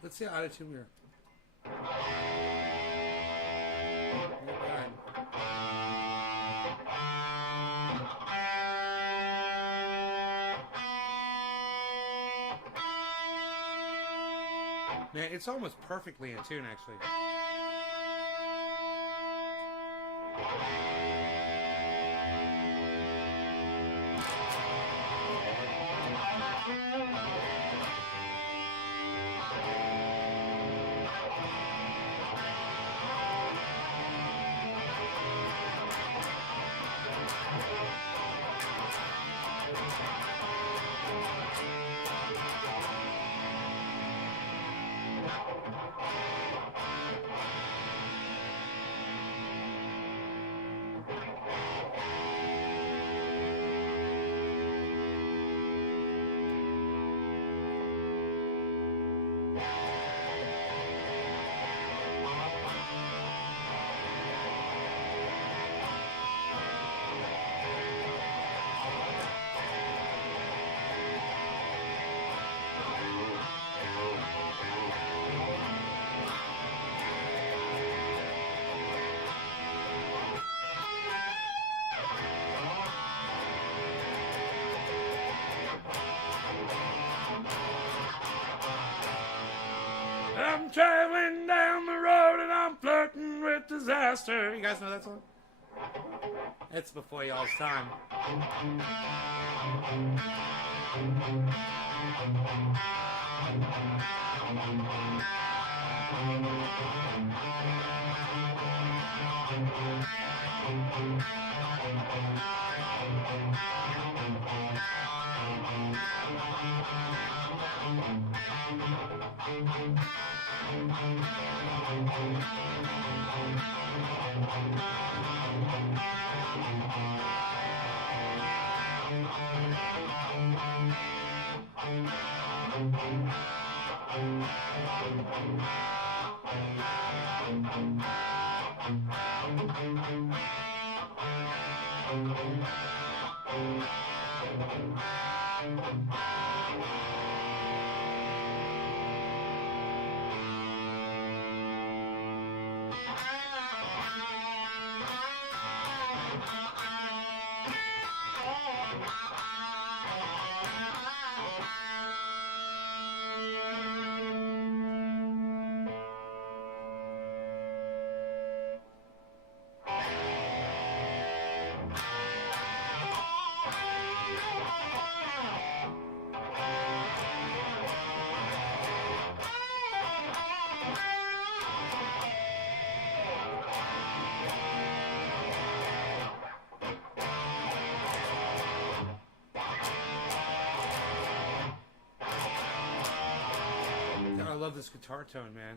Let's see how out of tune we are. Man, it's almost perfectly in tune, actually. Climate Disaster. You guys know that song? It's before y'all's time. God, I love this guitar tone, man.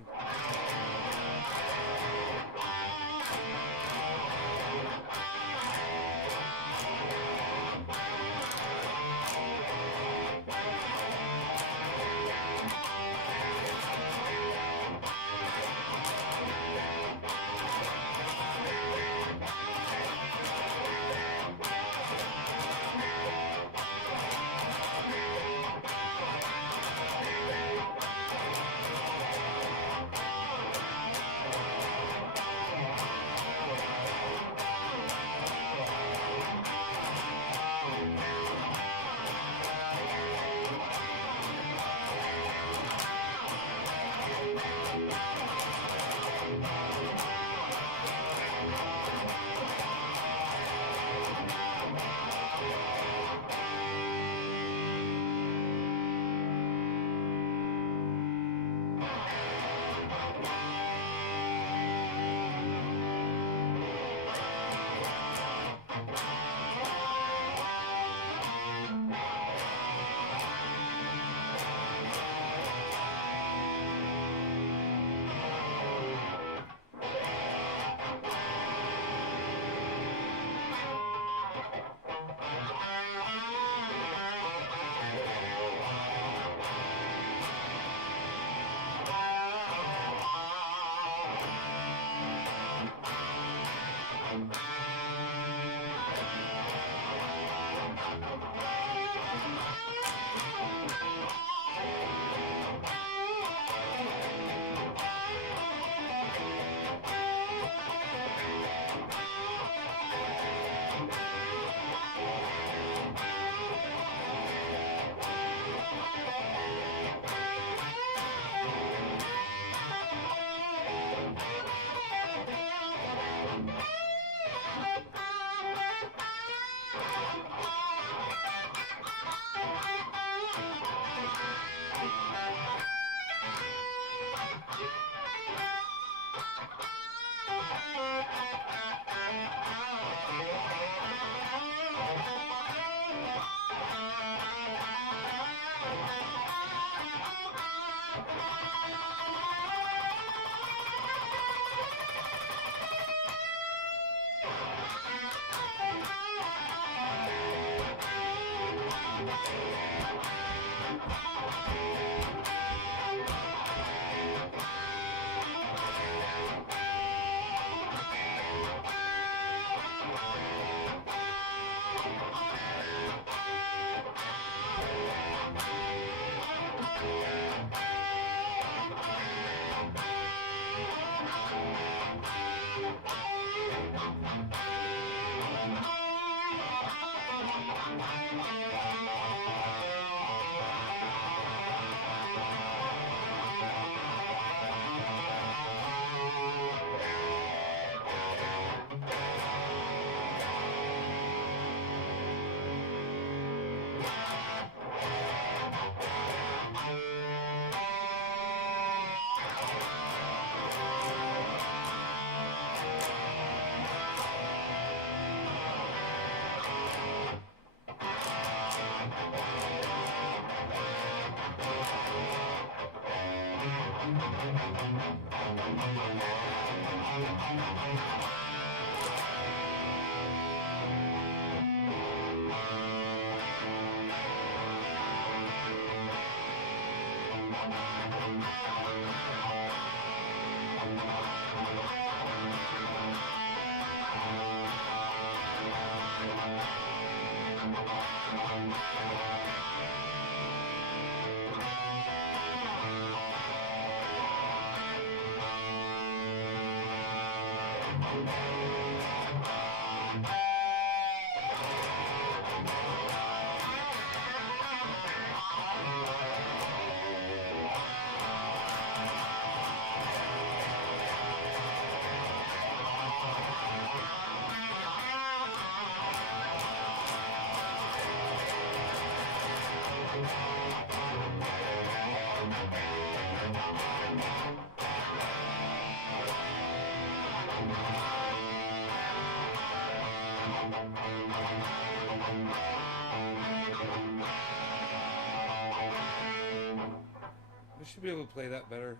I should be able to play that better.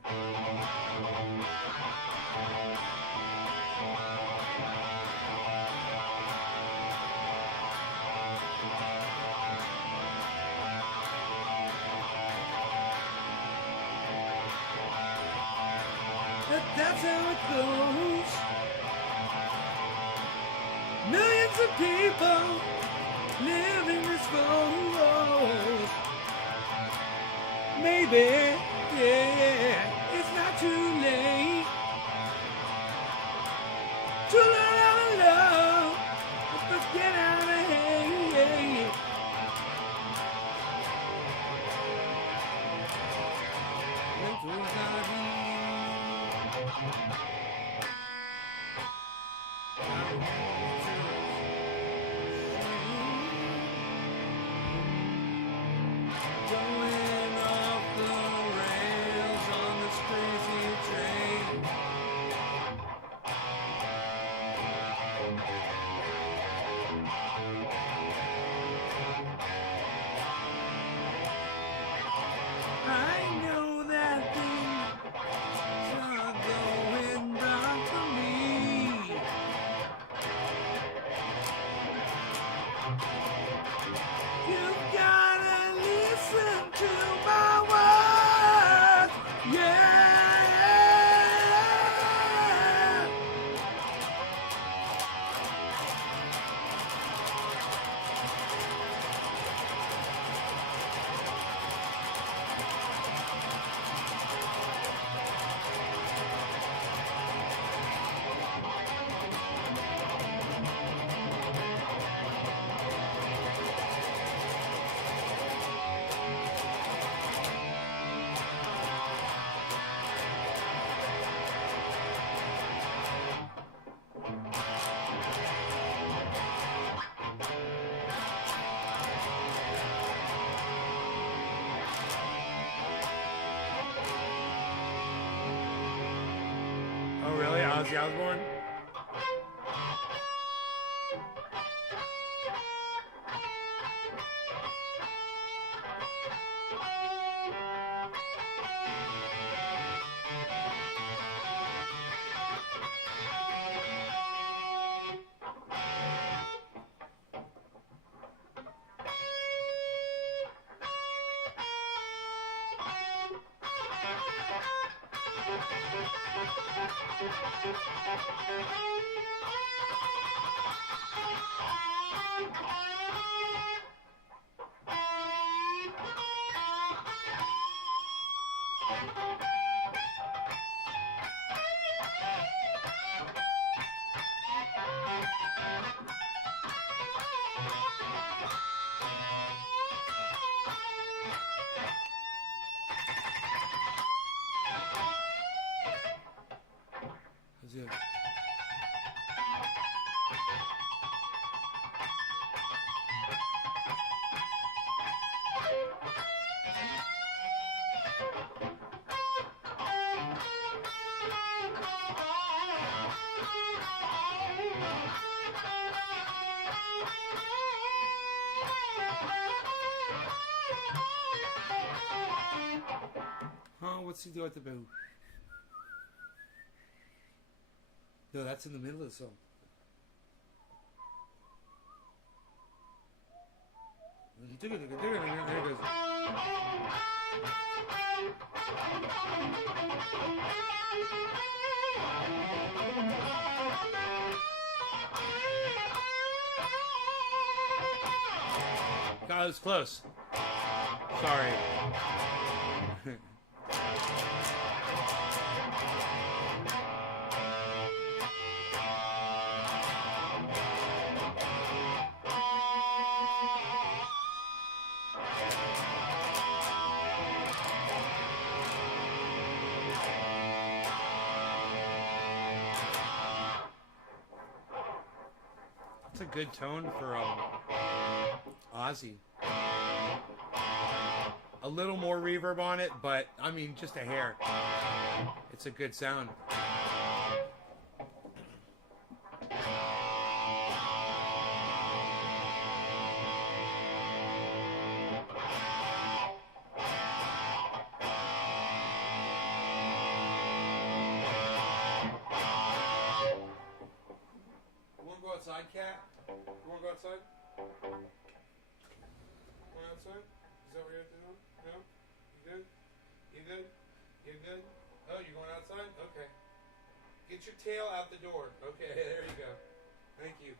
That's how it goes. Millions of people living this goes. Maybe, yeah, it's not too late to learn how to love, but get out of here. That's what it's gotta be. Going off the rails on this crazy train. I know that things are going down for me. You gotta listen to my words, yeah. Oh really? Ozzy Osbourne? That's it. Oh, what's he do at the bow? No, that's in the middle of the song. There it goes. God, it was close. Sorry. It's a good tone for Ozzy. A little more reverb on it, but I mean, just a hair. It's a good sound. You wanna go outside, cat? You wanna go outside? Going outside? Is that what you're doing? No? You good? You good? You good? Oh, you're going outside? Okay. Get your tail out the door. Okay, there you go. Thank you.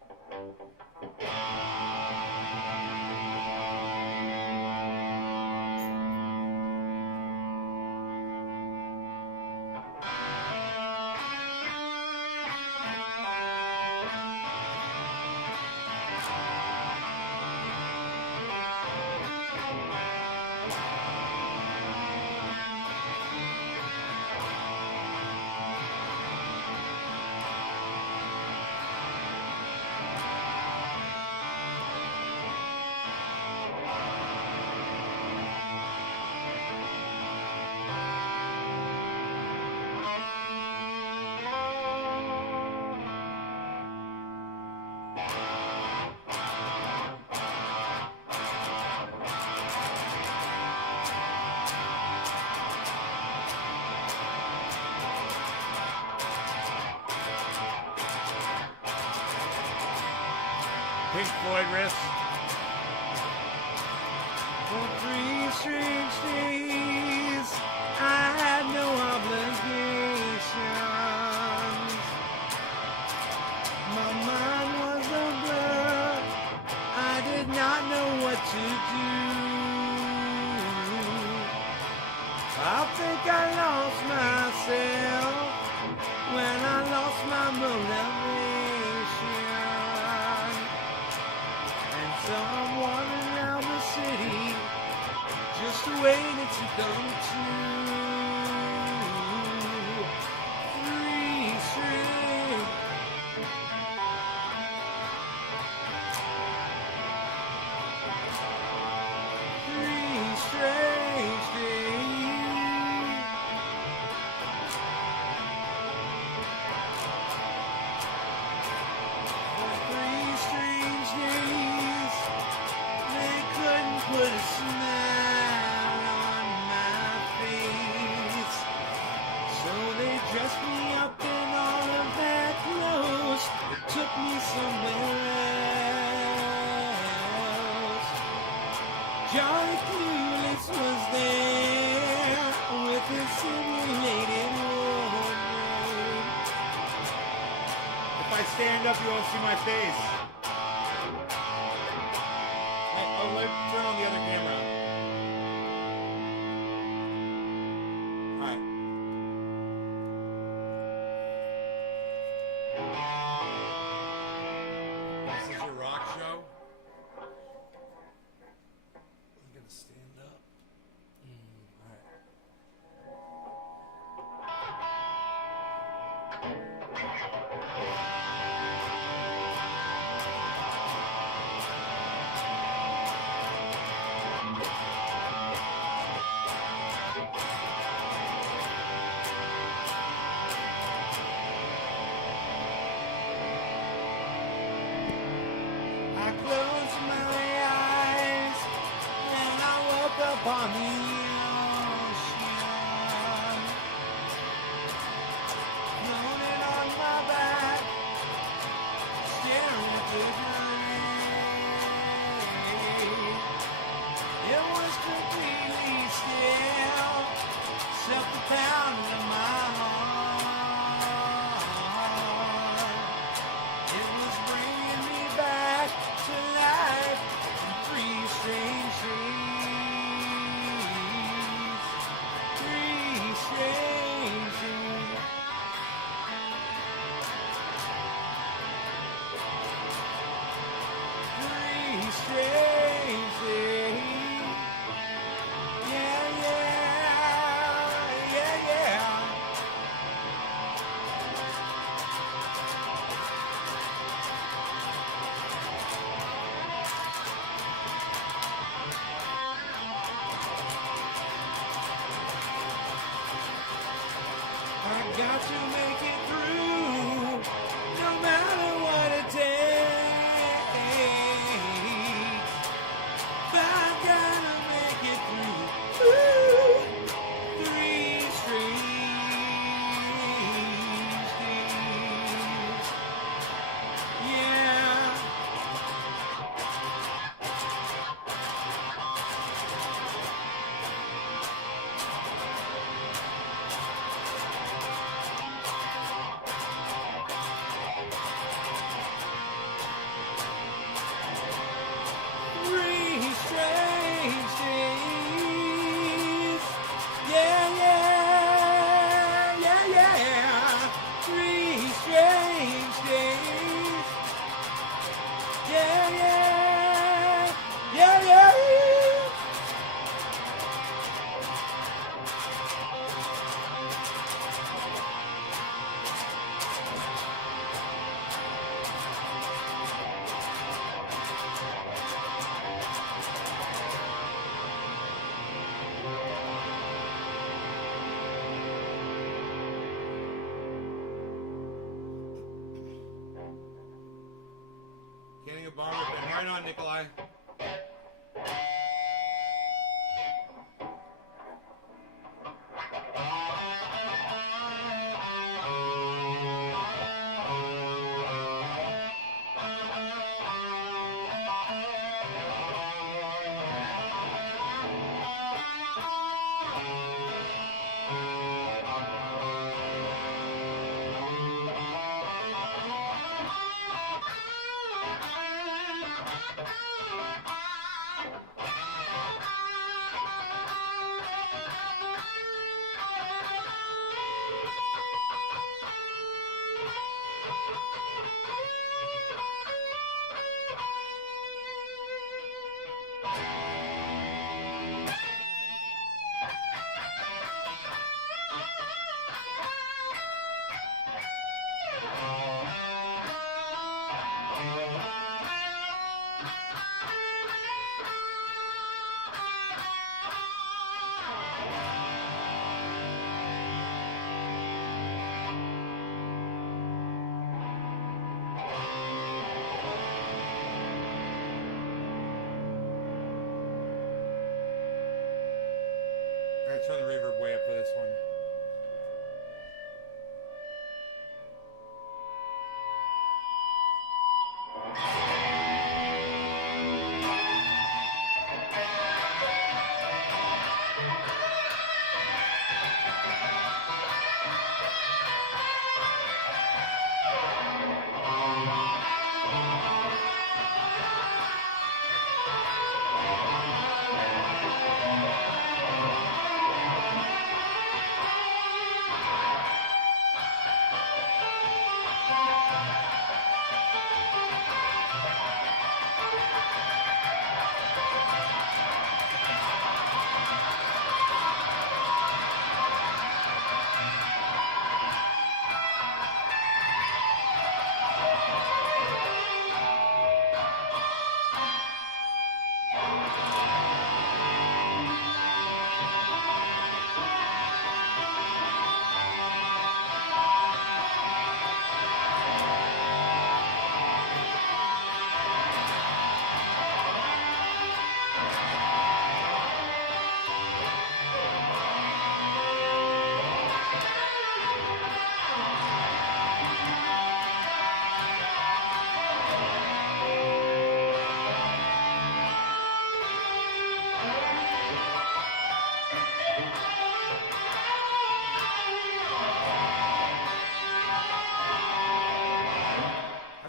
Pink Floyd riffs. For 3 strange days, I had no obligations. My mind was a blur. I did not know what to do. I think I lost myself when I lost my motivation. Someone around the city just waiting to come to. 3 straight. 3 strange days. For 3 strange days. Put a smile on my face. So they dressed me up in all of their clothes. It took me somewhere else. Johnny Clueless was there with his simulated wardrobe. If I stand up, you won't see my face. Turn on the other camera. Alright. This is your rock show? I'm gonna stand up. Alright. Upon the ocean, floating on my back. strange things. Yeah, yeah, yeah, yeah. I got to make it through, no matter what it takes. I gotta make it through. Ooh, three strange days. Yeah. Three strange days. Yeah, yeah, yeah, yeah. Three strange days. Yeah, yeah, yeah, yeah. Getting a bobber pin. Right on, Nikolai. Alright, turn the reverb way up for this one.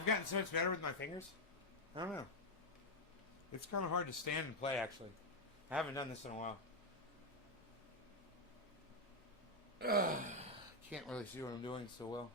Gotten so much better with my fingers. I don't know. It's kind of hard to stand and play, actually. I haven't done this in a while. Can't really see what I'm doing so well.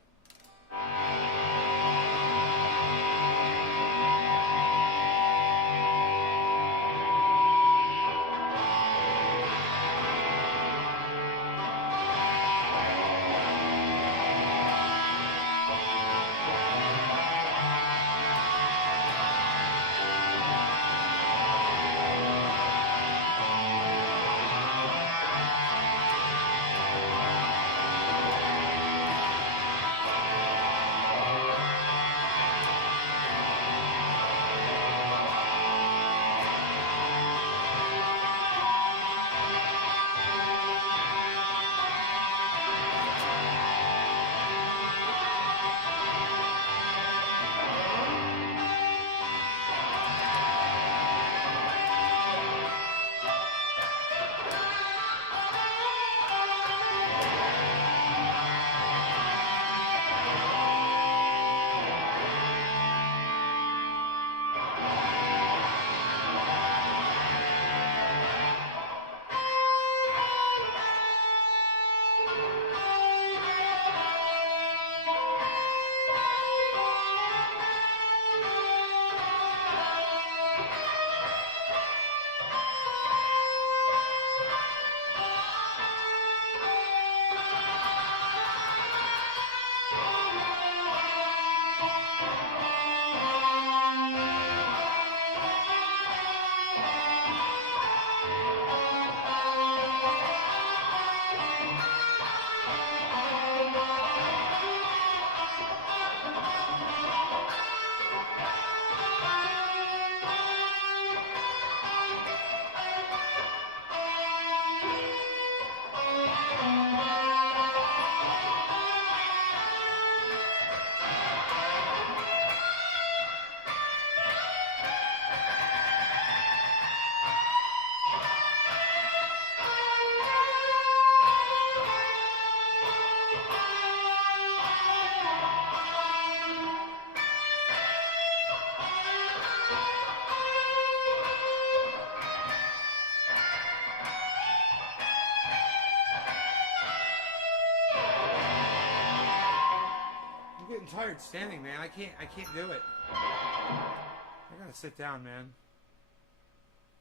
tired standing, man. I can't do it. I gotta sit down, man.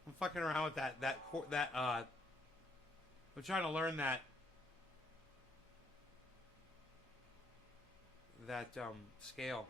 I'm fucking around with I'm trying to learn that scale.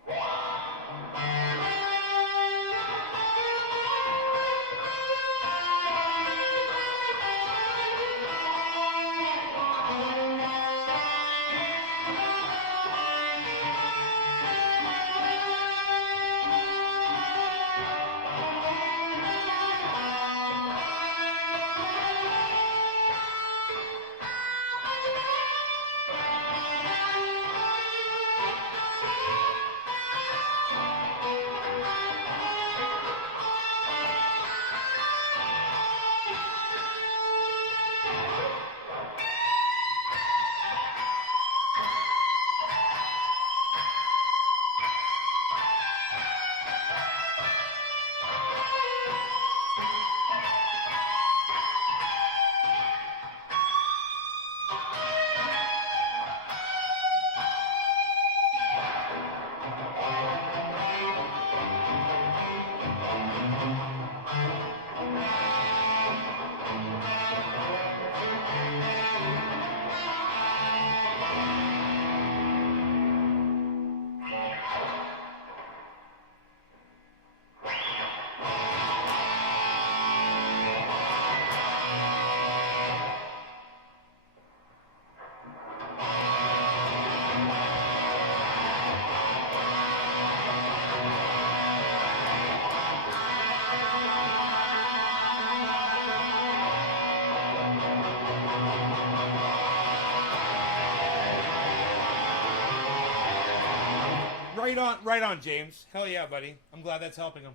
Right on, James. Hell yeah, buddy. I'm glad that's helping him.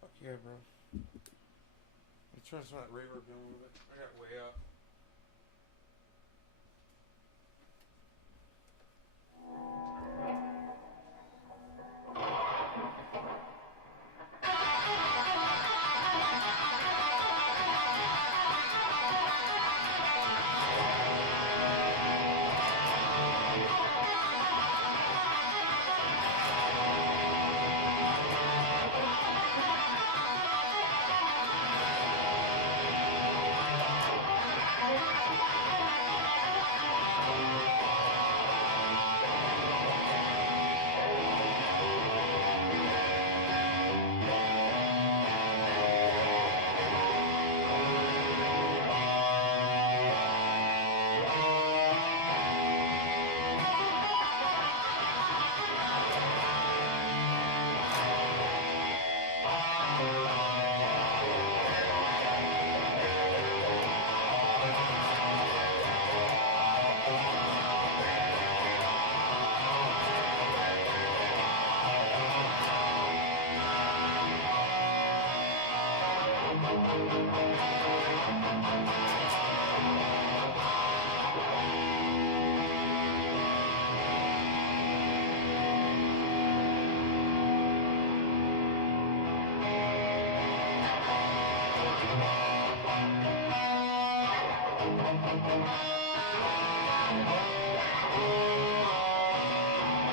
Fuck yeah, bro. Let's try some of that reverb down a little bit. I got way up.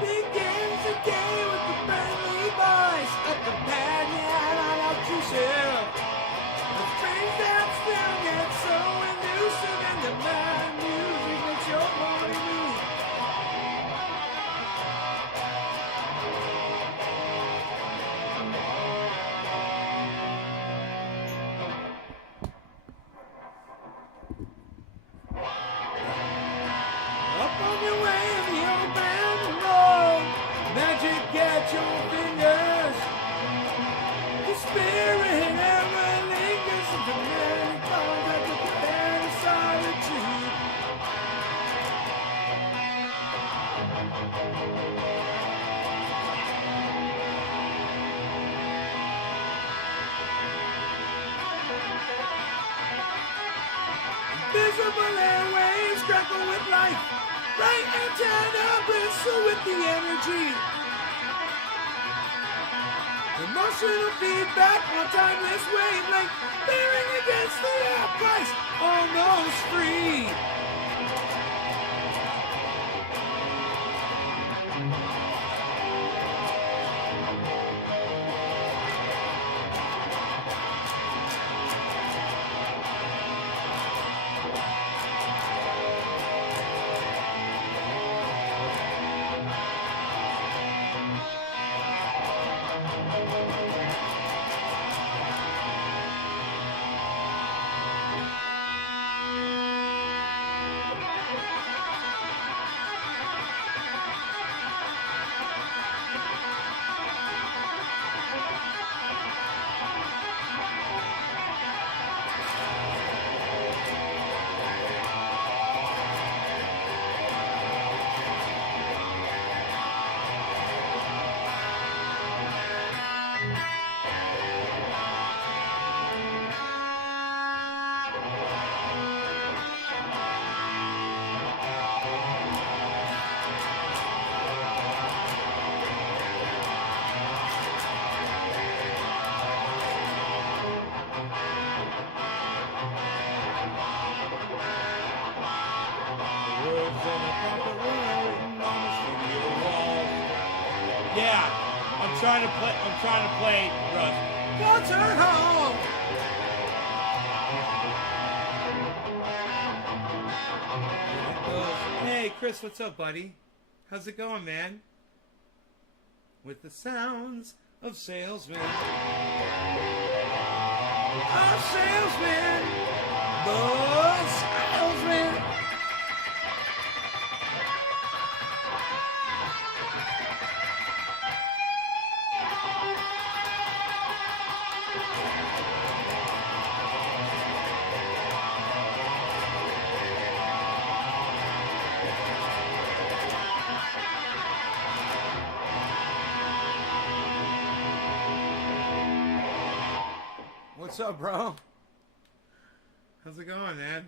Begins the day with the friendly voice, a companion I love to share. The things that still get so elusive, and the man music makes your body move. Up on your way in the open road, magic at your fingers. The spirit never lingers, and the man calls at the bed of solitude. Visible airwaves crackle with life. Right antenna bristle with the energy. Emotional feedback on timeless wavelength, bearing against the air price, almost free. Yeah, I'm trying to play Russ. Concert Hall. Hey, Chris, what's up, buddy? How's it going, man? With the sounds of salesmen. Of salesmen. The salesmen. What's up, bro? How's it going, man?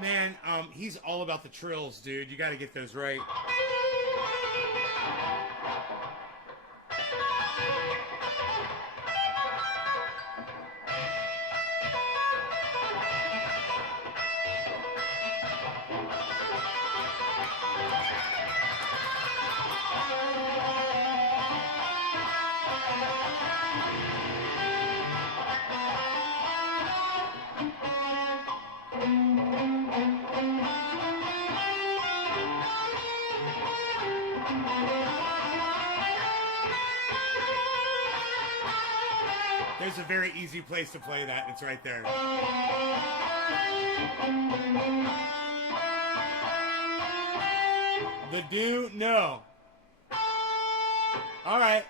Man, he's all about the trills, dude. You got to get those right. There's a very easy place to play that. It's right there. The do? No. All right.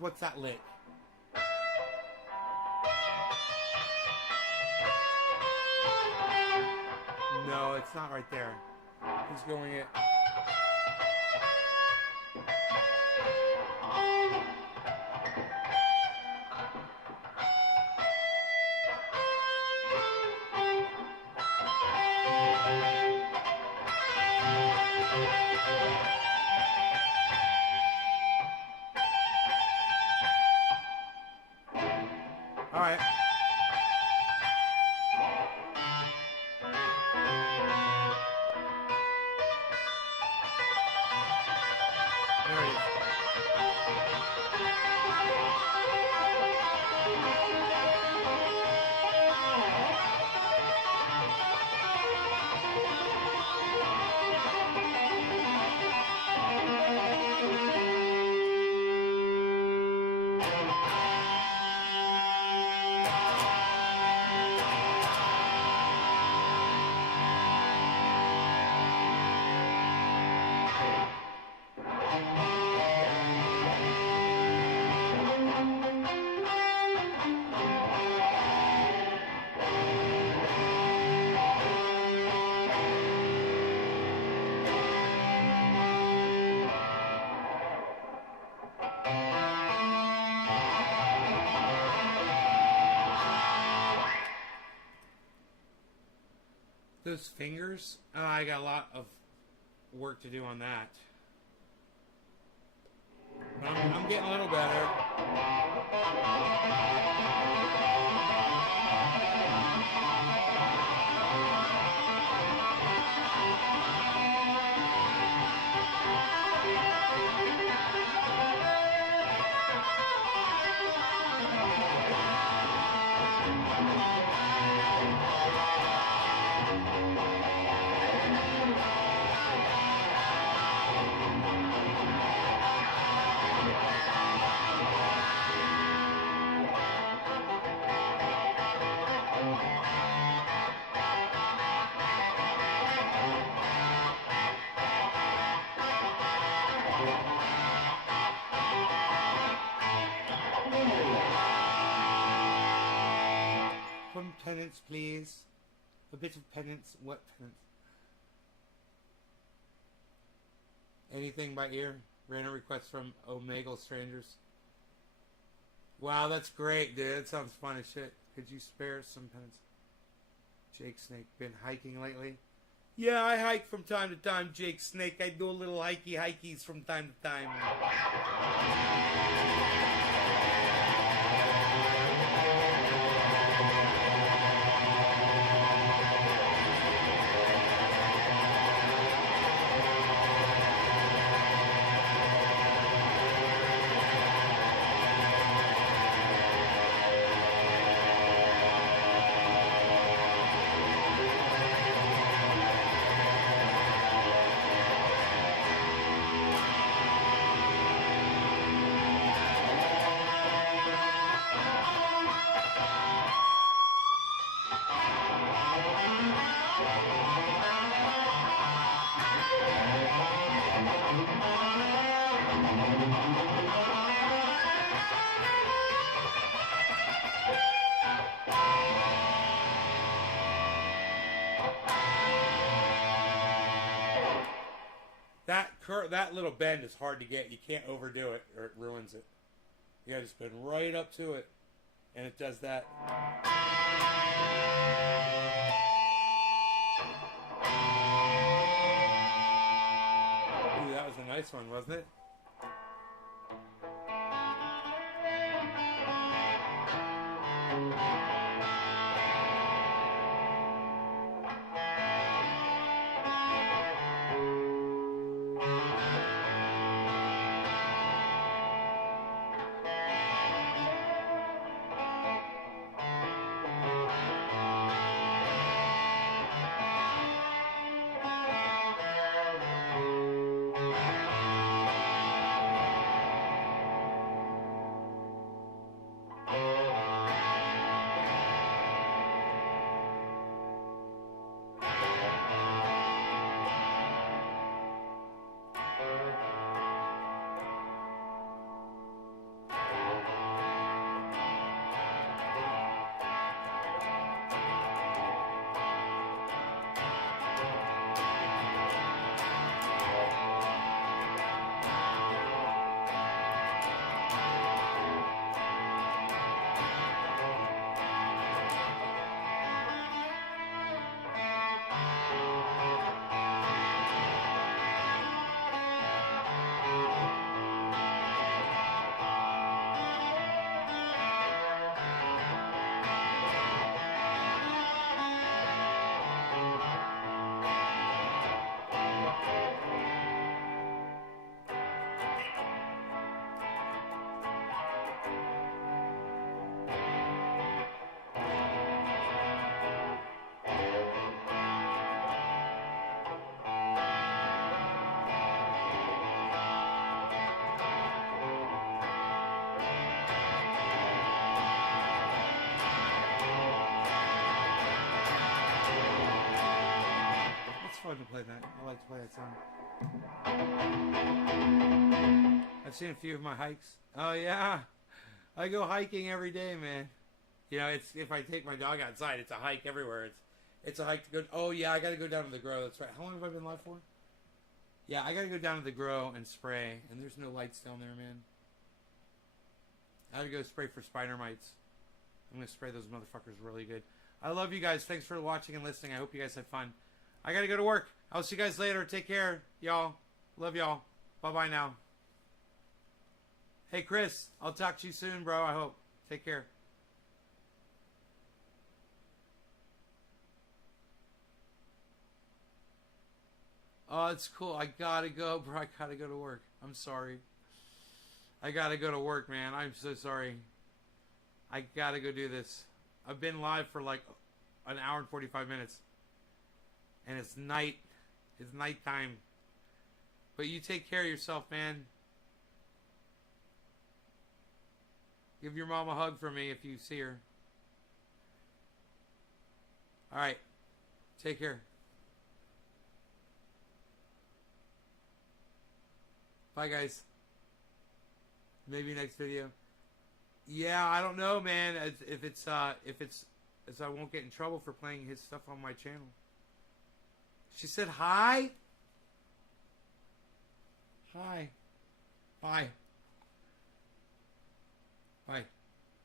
What's that lick? No, it's not right there. He's going it. All right. There it is. those fingers. I got a lot of work to do on that. But I'm getting a little better. Some penance, please. A bit of penance. What penance? Anything by ear? Random request from Omegle Strangers. Wow, that's great, dude. That sounds fun as shit. Could you spare some penance? Jake Snake, been hiking lately? Yeah, I hike from time to time, Jake Snake. I do a little hikey-hikies from time to time. That little bend is hard to get. You can't overdo it or it ruins it. You gotta spin right up to it. And it does that. Ooh, that was a nice one, wasn't it? Fun to play that. I like to play that song. I've seen a few of my hikes. Oh yeah, I go hiking every day, man. You know, it's if I take my dog outside, it's a hike everywhere. It's a hike to go. Oh yeah, I got to go down to the grow. That's right. How long have I been live for? Yeah, I got to go down to the grow and spray. And there's no lights down there, man. I got to go spray for spider mites. I'm gonna spray those motherfuckers really good. I love you guys. Thanks for watching and listening. I hope you guys had fun. I gotta go to work. I'll see you guys later. Take care, y'all. Love y'all. Bye-bye now. Hey, Chris, I'll talk to you soon, bro. I hope. Take care. Oh, it's cool. I gotta go, bro. I gotta go to work. I'm sorry. I gotta go to work, man. I'm so sorry. I gotta go do this. I've been live for like an hour and 45 minutes. And it's night. It's nighttime. But you take care of yourself, man. Give your mom a hug for me if you see her. Alright. Take care. Bye, guys. Maybe next video. Yeah, I don't know, man. If it's I won't get in trouble for playing his stuff on my channel. She said hi. Hi. Bye. Bye.